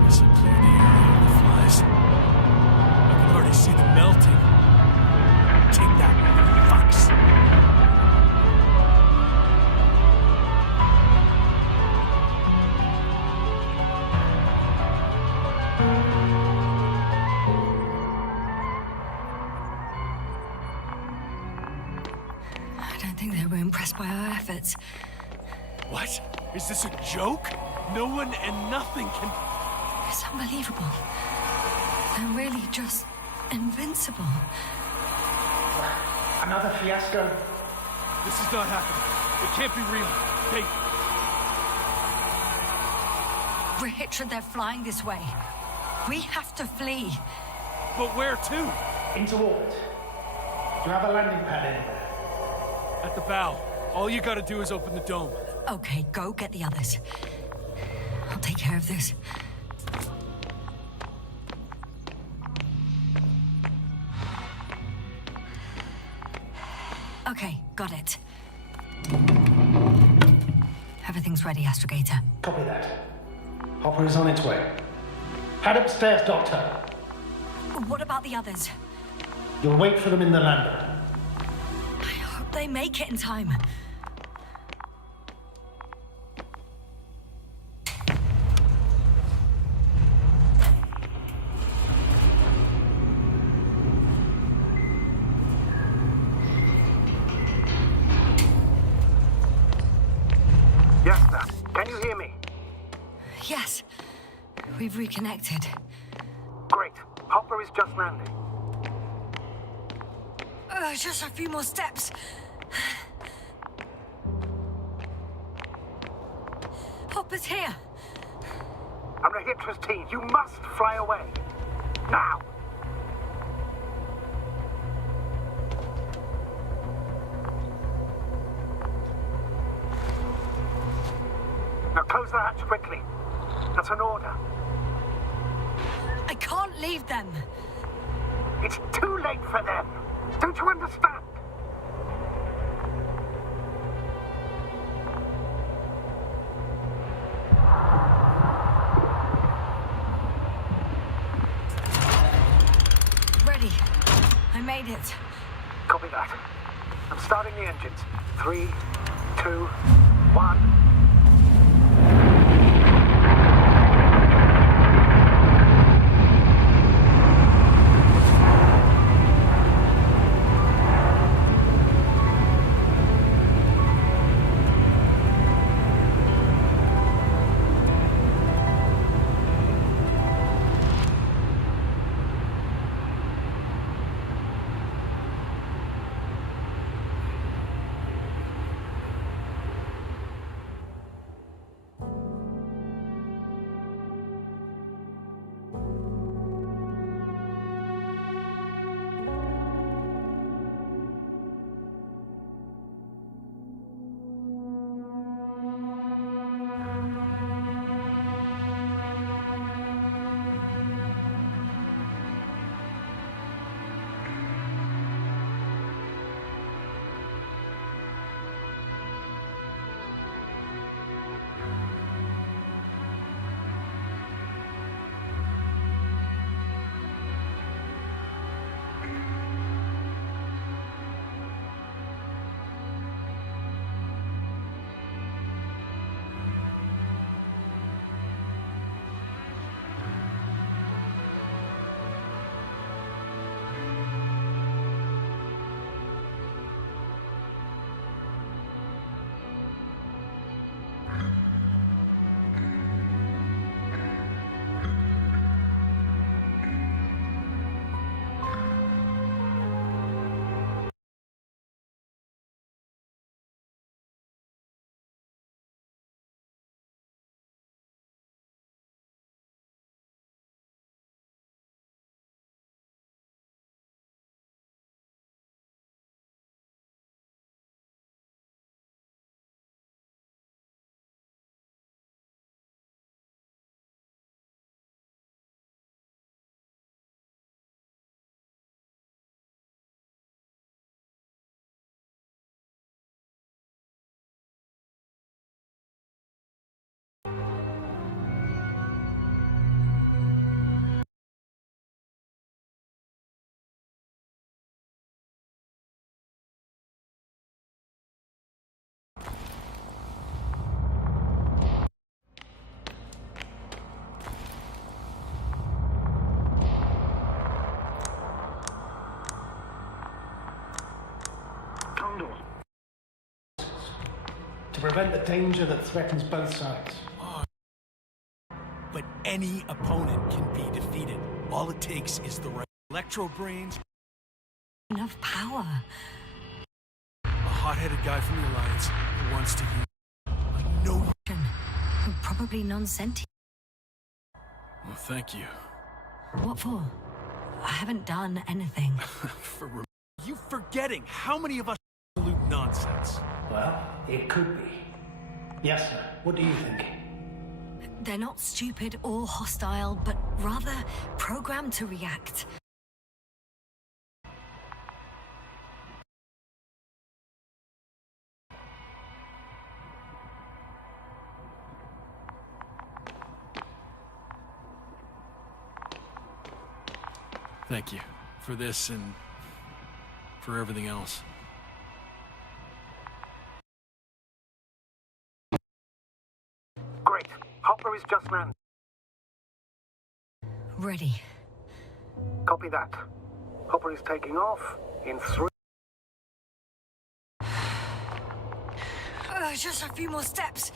This will clear the area of the flies. I can already see them melting. Take that, fucks. I don't think they were impressed by our efforts. What? Is this a joke? No one and nothing can... It's unbelievable. They're really just invincible. Another fiasco? This is not happening. It can't be real. Richard, they're flying this way. We have to flee. But where to? Into orbit. Do you have a landing pad anywhere? At the bow. All you gotta do is open the dome. Okay, go get the others. I'll take care of this. Okay, got it. Everything's ready, Astrogator. Copy that. Hopper is on its way. Head upstairs, Doctor. What about the others? You'll wait for them in the lander. I hope they make it in time. Yes, sir. Can you hear me? Yes, we've reconnected. Great. Hopper is just landing. Just a few more steps. Hopper's here. I'm Rahitra's team. You must fly away. Now! Now close the hatch quickly. That's an order. I can't leave them. It's too late for them. Don't you understand? Ready. I made it. Copy that. I'm starting the engines. 3, 2, 1. To prevent the danger that threatens both sides. But any opponent can be defeated. All it takes is the right electro brains. Enough power. A hot-headed guy from the Alliance who wants to use a no. Probably non-sentient. Well, thank you. What for? I haven't done anything. For You forgetting how many of us absolute nonsense? Well, it could be. Yes, sir. What do you think? They're not stupid or hostile, but rather programmed to react. Thank you for this and for everything else. Great. Hopper is just landed. Ready. Copy that. Hopper is taking off in 3. Just a few more steps.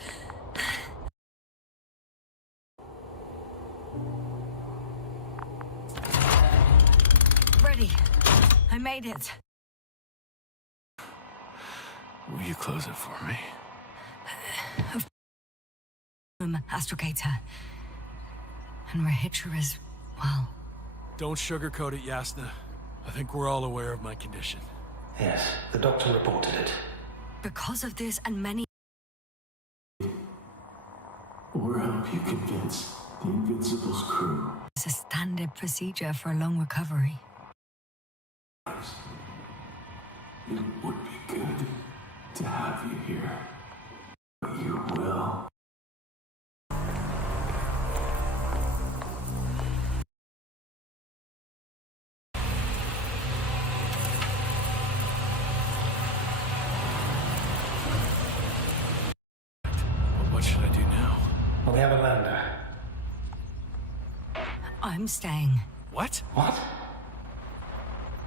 Ready. I made it. Will you close it for me? Astrogator. And Rahitra is, well... Don't sugarcoat it, Yasna. I think we're all aware of my condition. Yes, the doctor reported it. Because of this and many... Or help you convince the Invincible's crew. It's a standard procedure for a long recovery. It would be good to have you here. But you will. What should I do now? Well, we have a lander. I'm staying. What? What?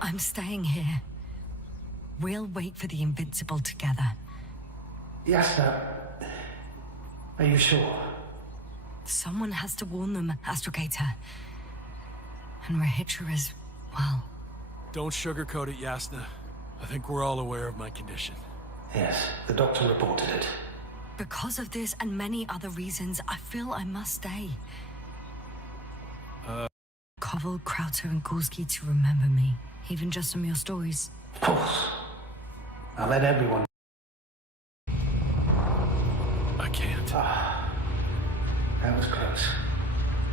I'm staying here. We'll wait for the Invincible together. Yes, sir. Are you sure? Someone has to warn them, Astrogator. And Rahitra is, well... Don't sugarcoat it, Yasna. I think we're all aware of my condition. Yes, the doctor reported it. Because of this and many other reasons, I feel I must stay. Koval, Krauter, and Gorski to remember me, even just from your stories. Of course. I'll let everyone... I can't. That was close.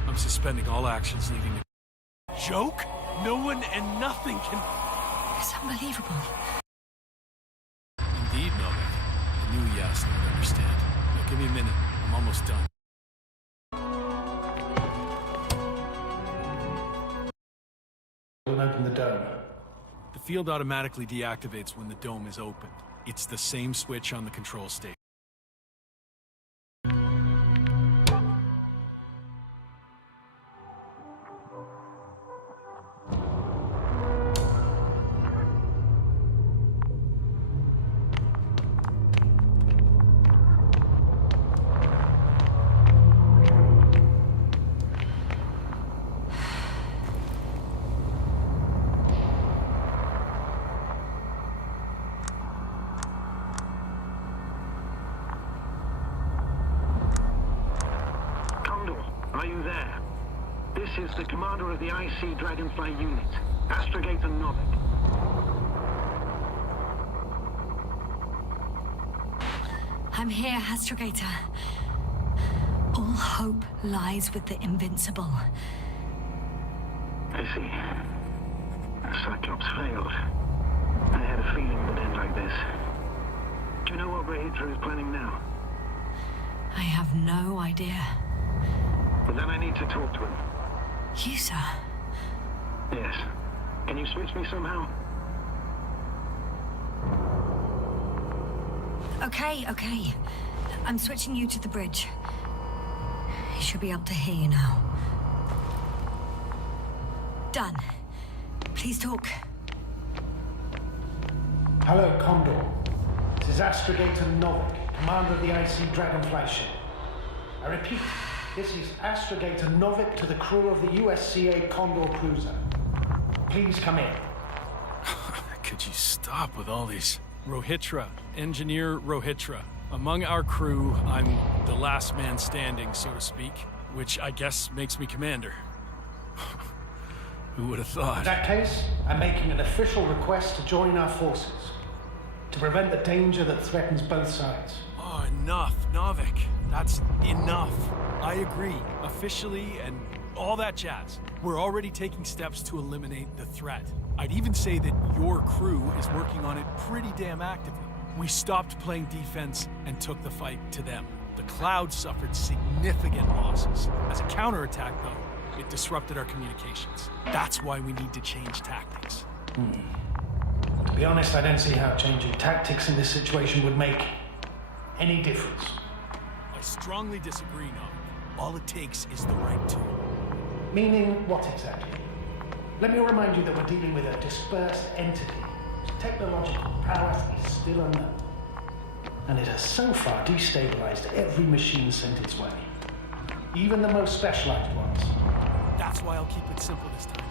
I'm suspending all actions leading to... Joke? No one and nothing can... It's unbelievable. Indeed, Novak. I knew Yasna would understand. Now, give me a minute. I'm almost done. We'll open the dome. The field automatically deactivates when the dome is opened. It's the same switch on the control station. Are you there? This is the commander of the IC Dragonfly unit, Astrogator Novik. I'm here, Astrogator. All hope lies with the Invincible. I see. Cyclops failed. I had a feeling it would end like this. Do you know what Rahitra is planning now? I have no idea. But then I need to talk to him. You, sir? Yes. Can you switch me somehow? Okay. I'm switching you to the bridge. He should be able to hear you now. Done. Please talk. Hello, Condor. This is Astrogator Novik, commander of the IC Dragonfly ship. I repeat, this is Astrogator Novik to the crew of the USCA Condor cruiser. Please come in. Could you stop with all these? Rahitra, Engineer Rahitra. Among our crew, I'm the last man standing, so to speak, which I guess makes me commander. Who would have In thought? that case, I'm making an official request to join our forces, to prevent the danger that threatens both sides. Oh, enough, Novik. That's enough. I agree, officially, and all that jazz. We're already taking steps to eliminate the threat. I'd even say that your crew is working on it pretty damn actively. We stopped playing defense and took the fight to them. The cloud suffered significant losses. As a counterattack, though, it disrupted our communications. That's why we need to change tactics. To be honest, I don't see how changing tactics in this situation would make any difference. I strongly disagree, Novik. All it takes is the right tool. Meaning what exactly? Let me remind you that we're dealing with a dispersed entity whose technological prowess is still unknown. And it has so far destabilized every machine sent its way. Even the most specialized ones. That's why I'll keep it simple this time.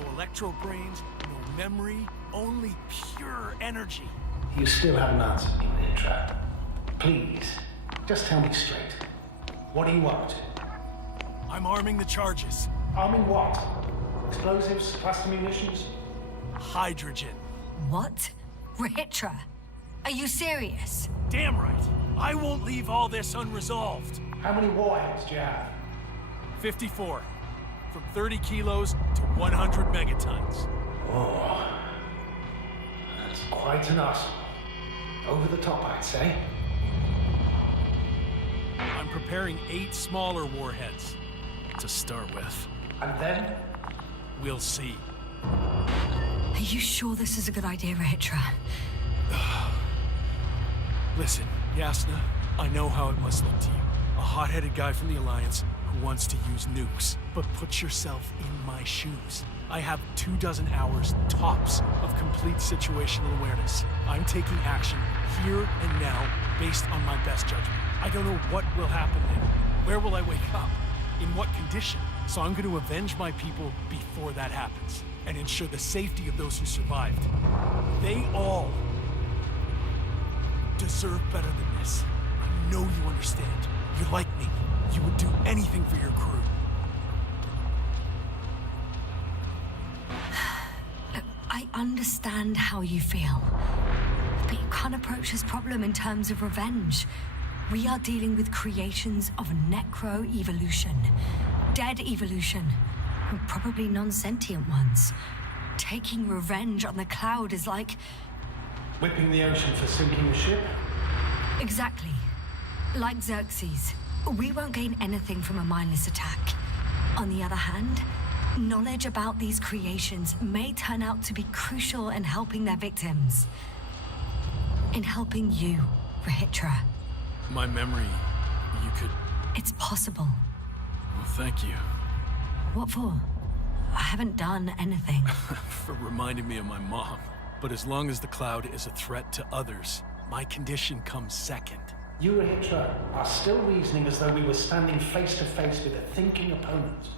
No electro brains, no memory, only pure energy. You still haven't answered me, Mitra. Please, just tell me straight. What do you want? I'm arming the charges. Arming what? Explosives, cluster munitions? Hydrogen. What? Rahitra? Are you serious? Damn right. I won't leave all this unresolved. How many warheads do you have? 54. From 30 kilos to 100 megatons. Oh, that's quite an arsenal. Over the top, I'd say. I'm preparing 8 smaller warheads to start with. And then? We'll see. Are you sure this is a good idea, Rahitra? Listen, Yasna, I know how it must look to you. A hot-headed guy from the Alliance who wants to use nukes. But put yourself in my shoes. I have 24 hours tops of complete situational awareness. I'm taking action here and now based on my best judgment. I don't know what will happen then. Where will I wake up? In what condition? So I'm going to avenge my people before that happens and ensure the safety of those who survived. They all deserve better than this. I know you understand. You're like me. You would do anything for your crew. Look, I understand how you feel. But you can't approach this problem in terms of revenge. We are dealing with creations of necro-evolution. Dead evolution. And probably non-sentient ones. Taking revenge on the cloud is like... Whipping the ocean for sinking a ship? Exactly. Like Xerxes. We won't gain anything from a mindless attack. On the other hand, knowledge about these creations may turn out to be crucial in helping their victims. In helping you, Rahitra. My memory, you could... It's possible. Well, thank you. What for? I haven't done anything. For reminding me of my mom. But as long as the cloud is a threat to others, my condition comes second. You, Rahitra, are still reasoning as though we were standing face to face with a thinking opponent.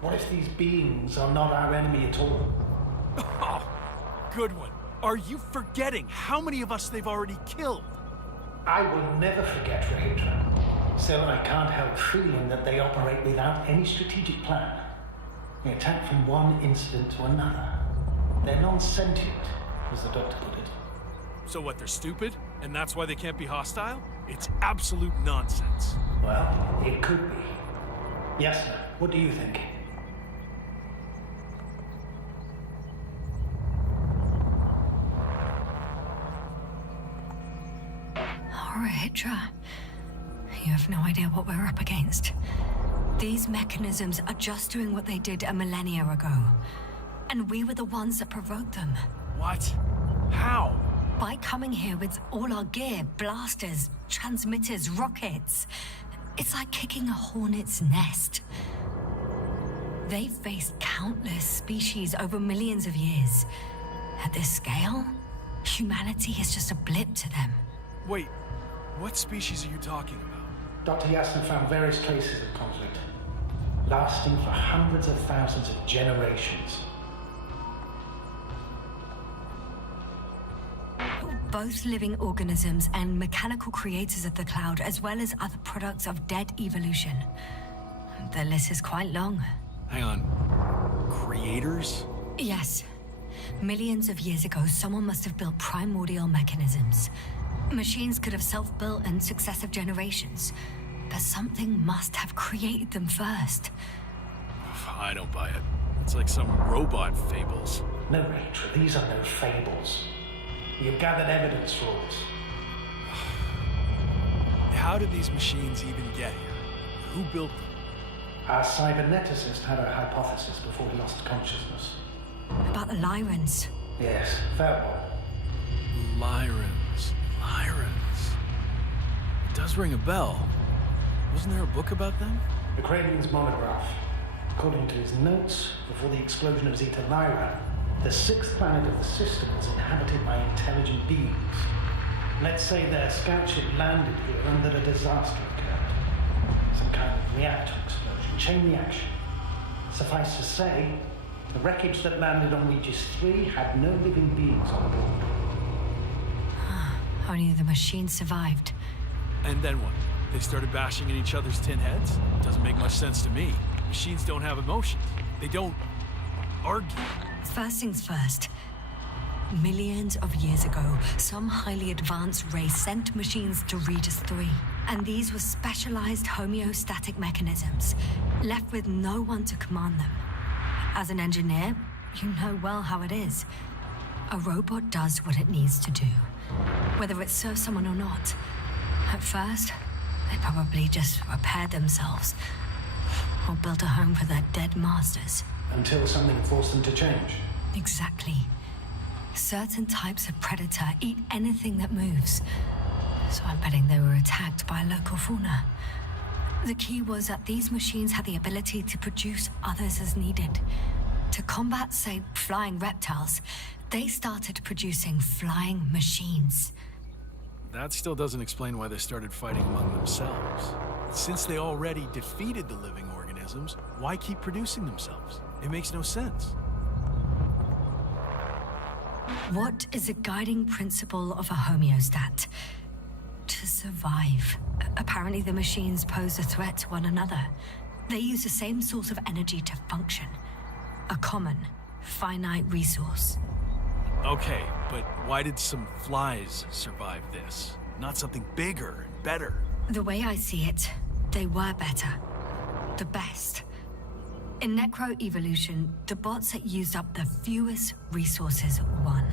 What if these beings are not our enemy at all? Oh, good one. Are you forgetting how many of us they've already killed? I will never forget, Rahitra. Still, I can't help feeling that they operate without any strategic plan. They attack from one incident to another. They're non-sentient, as the doctor put it. So what, they're stupid? And that's why they can't be hostile? It's absolute nonsense. Well, it could be. Yes, sir. What do you think? Rahitra, you have no idea what we're up against. These mechanisms are just doing what they did a millennia ago. And we were the ones that provoked them. What? How? By coming here with all our gear, blasters, transmitters, rockets. It's like kicking a hornet's nest. They've faced countless species over millions of years. At this scale, humanity is just a blip to them. Wait, what species are you talking about? Dr. Yasna found various traces of conflict, lasting for hundreds of thousands of generations. Both living organisms and mechanical creators of the cloud, as well as other products of dead evolution. The list is quite long. Hang on. creators? Yes. Millions of years ago, someone must have built primordial mechanisms. Machines could have self-built in successive generations, but something must have created them first. I don't buy it. It's like some robot fables. No, Rachel, these are no fables. You've gathered evidence for this. How did these machines even get here? Who built them? Our cyberneticist had a hypothesis before he lost consciousness. About the Lyrans. Yes, that one. Lyrans. It does ring a bell. Wasn't there a book about them? The Cranian's monograph. According to his notes, before the explosion of Zeta Lyra, the sixth planet of the system was inhabited by intelligent beings. Let's say their scout ship landed here and that a disaster occurred. Some kind of reactor explosion, chain reaction. Suffice to say, the wreckage that landed on Regis 3 had no living beings on board. Only the machine survived. And then what? They started bashing in each other's tin heads? Doesn't make much sense to me. Machines don't have emotions. They don't argue. First things first. Millions of years ago, some highly advanced race sent machines to Regis 3. And these were specialized homeostatic mechanisms, left with no one to command them. As an engineer, you know well how it is. A robot does what it needs to do, whether it serves someone or not. At first, they probably just repaired themselves, or built a home for their dead masters. Until something forced them to change. Exactly. Certain types of predator eat anything that moves. So I'm betting they were attacked by local fauna. The key was that these machines had the ability to produce others as needed. To combat, say, flying reptiles, they started producing flying machines. That still doesn't explain why they started fighting among themselves. Since they already defeated the living organisms, why keep producing themselves? It makes no sense. What is the guiding principle of a homeostat? To survive. Apparently the machines pose a threat to one another. They use the same source of energy to function. A common, finite resource. Okay, but why did some flies survive this? Not something bigger and better. The way I see it, they were better. The best. In necroevolution, the bots that used up the fewest resources won.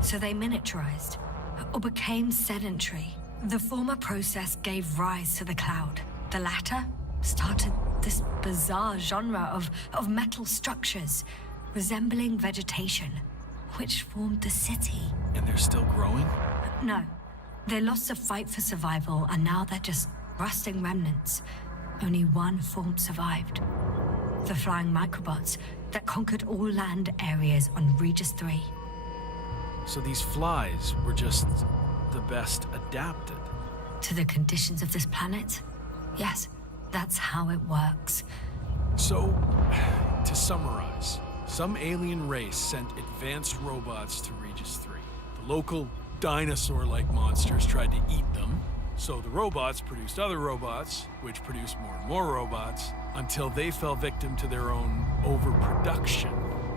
So they miniaturized, or became sedentary. The former process gave rise to the cloud. The latter started this bizarre genre of metal structures, resembling vegetation, which formed the city. And they're still growing? No. They lost the fight for survival, and now they're just rusting remnants. Only one form survived. The flying microbots that conquered all land areas on Regis 3. So these flies were just the best adapted. To the conditions of this planet? Yes, that's how it works. So, to summarize, some alien race sent advanced robots to Regis 3. The local dinosaur-like monsters tried to eat them, so the robots produced other robots, which produced more and more robots, until they fell victim to their own overproduction.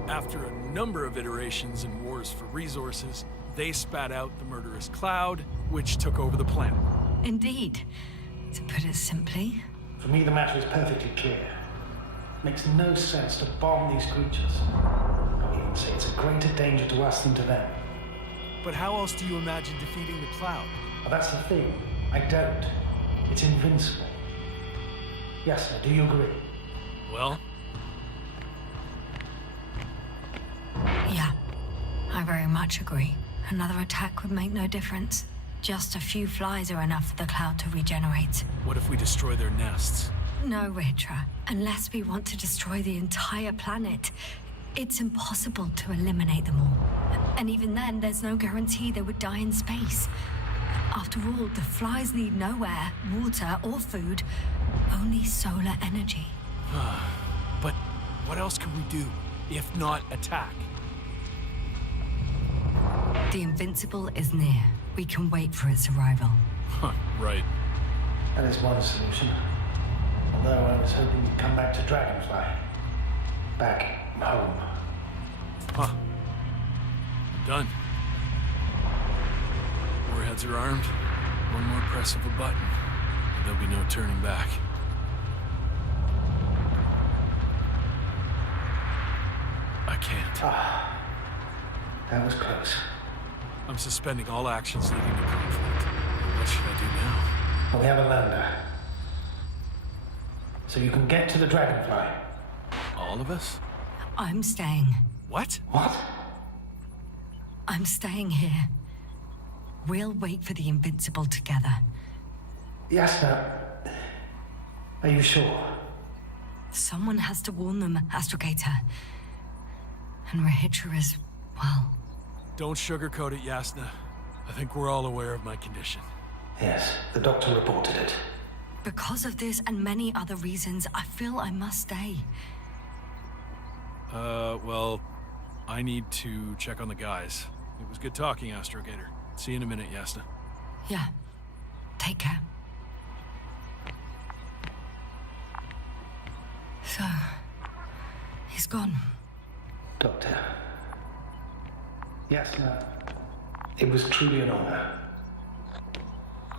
After a number of iterations and wars for resources, they spat out the murderous cloud, which took over the planet. Indeed. To put it simply... For me, the matter is perfectly clear. Makes no sense to bomb these creatures. I'll even say it's a greater danger to us than to them. But how else do you imagine defeating the cloud? But that's the thing. I don't. It's invincible. Yes, sir, do you agree? Well, Yeah, I very much agree. Another attack would make no difference. Just a few flies are enough for the cloud to regenerate. what if we destroy their nests? No, Ritra. Unless we want to destroy the entire planet, it's impossible to eliminate them all. And even then, there's no guarantee they would die in space. After all, the flies need no air, water, or food, only solar energy. But what else could we do, if not attack? The Invincible is near. We can wait for its arrival. Huh, right. That is one solution. Although I was hoping you'd come back to Dragonfly. back home. Huh. Done. Warheads are armed. One more press of a button, and there'll be no turning back. I can't. That was close. I'm suspending all actions leading to conflict. What should I do now? Well, we have a lander. So you can get to the Dragonfly. All of us? I'm staying. What? What? I'm staying here. We'll wait for the Invincible together. Yasna, are you sure? Someone has to warn them, Astrogator. And Rahitra is, well... Don't sugarcoat it, Yasna. I think we're all aware of my condition. Yes, the doctor reported it. Because of this and many other reasons, I feel I must stay. Well, I need to check on the guys. It was good talking, Astrogator. See you in a minute, Yasna. Yeah. Take care. So, he's gone. Doctor. Yasna, it was truly an honor.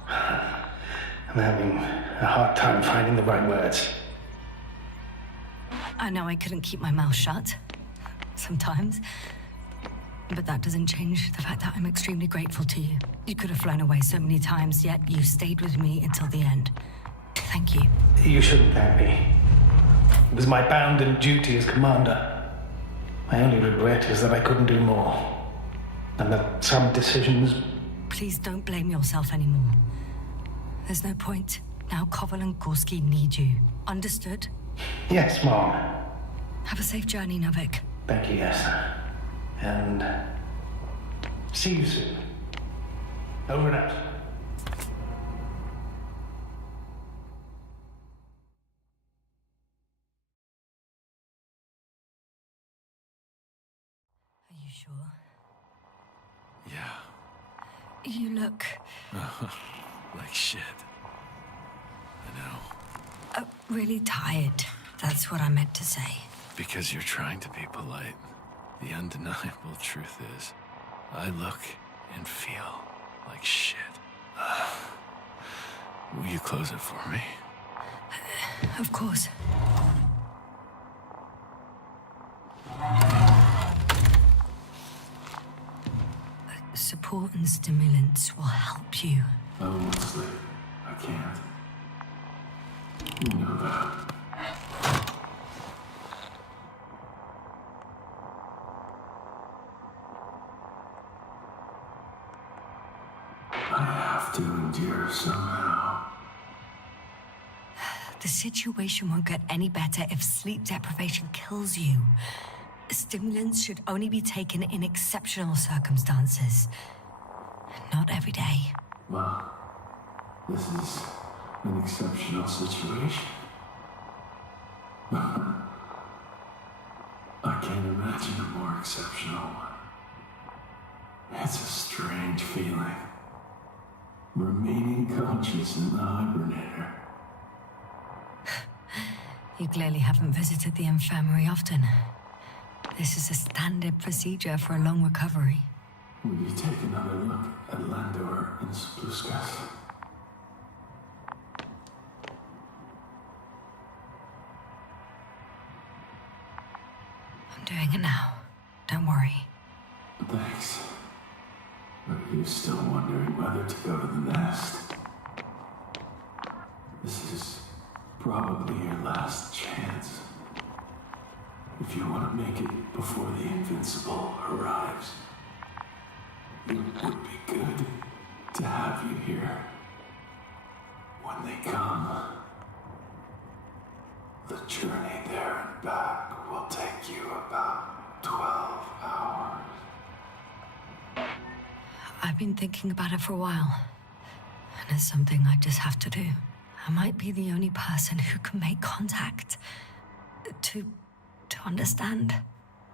I'm having a hard time finding the right words. I know I couldn't keep my mouth shut. Sometimes. But that doesn't change the fact that I'm extremely grateful to you. You could have flown away so many times, yet you stayed with me until the end. Thank you. You shouldn't thank me. It was my bounden duty as commander. My only regret is that I couldn't do more. And that some decisions... Please don't blame yourself anymore. There's no point. Now Koval and Gorski need you. Understood? Yes, Mom. Have a safe journey, Novik. Thank you, Yasna. And... see you soon. Over and out. Are you sure? Yeah. You look... Like shit. I know. Really tired. That's what I meant to say. Because you're trying to be polite. The undeniable truth is, I look and feel like shit. Will you close it for me? Of course. Support and stimulants will help you. I won't sleep. I can't. You know that. I have to endure somehow. The situation won't get any better if sleep deprivation kills you. Stimulants should only be taken in exceptional circumstances. Not every day. Well, this is an exceptional situation. I can't imagine a more exceptional one. It's a strange feeling. Remaining conscious in the hibernator. You clearly haven't visited the infirmary often. This is a standard procedure for a long recovery. Will you take another look at Landor and Spluskas? I'm doing it now. Don't worry. Thanks. But you're still wondering whether to go to the nest. This is probably your last chance. If you want to make it before the Invincible arrives, it would be good to have you here. When they come, the journey there and back will take you about 12 hours. I've been thinking about it for a while. And it's something I just have to do. I might be the only person who can make contact. To understand.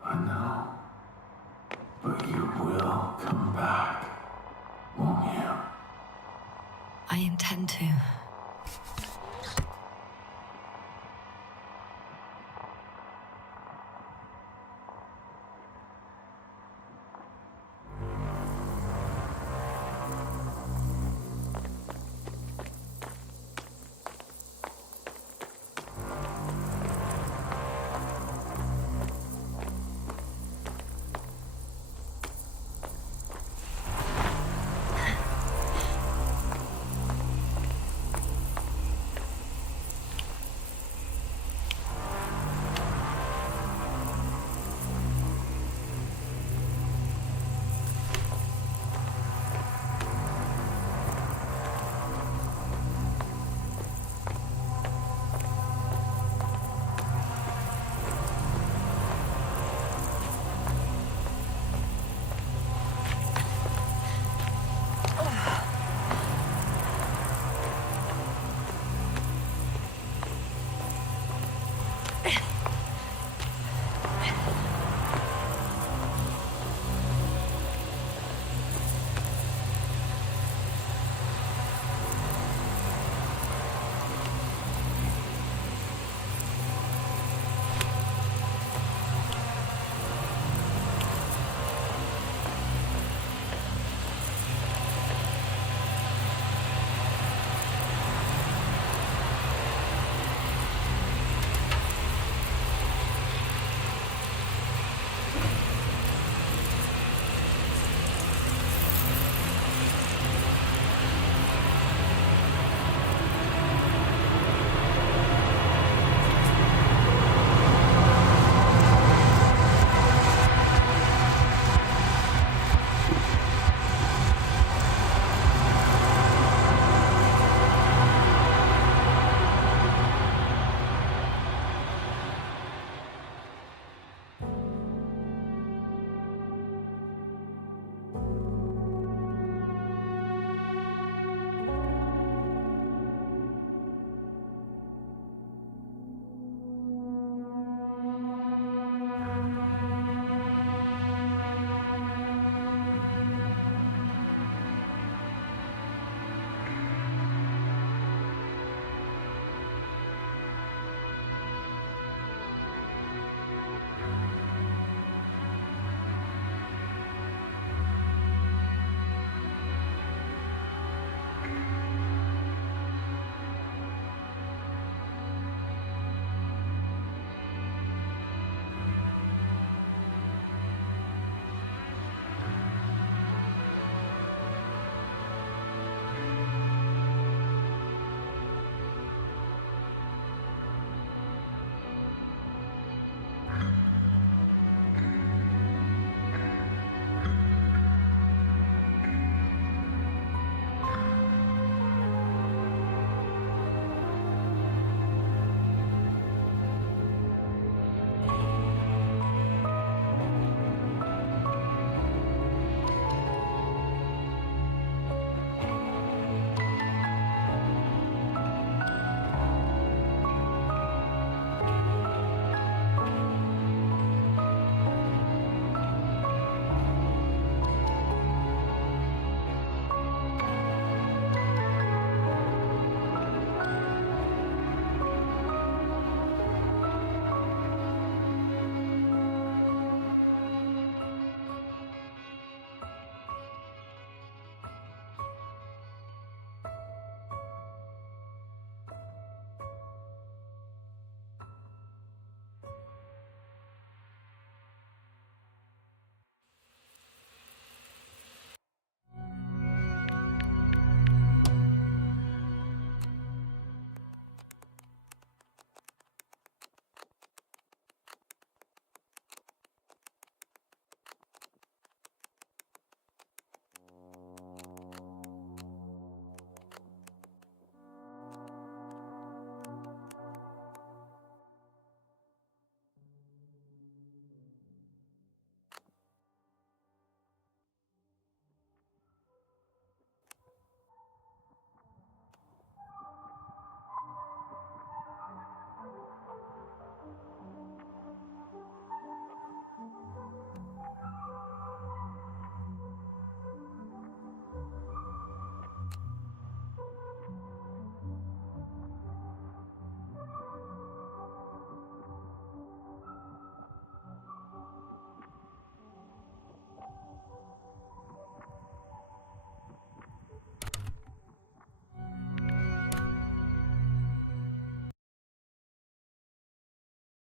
I know. But you will come back, won't you? I intend to.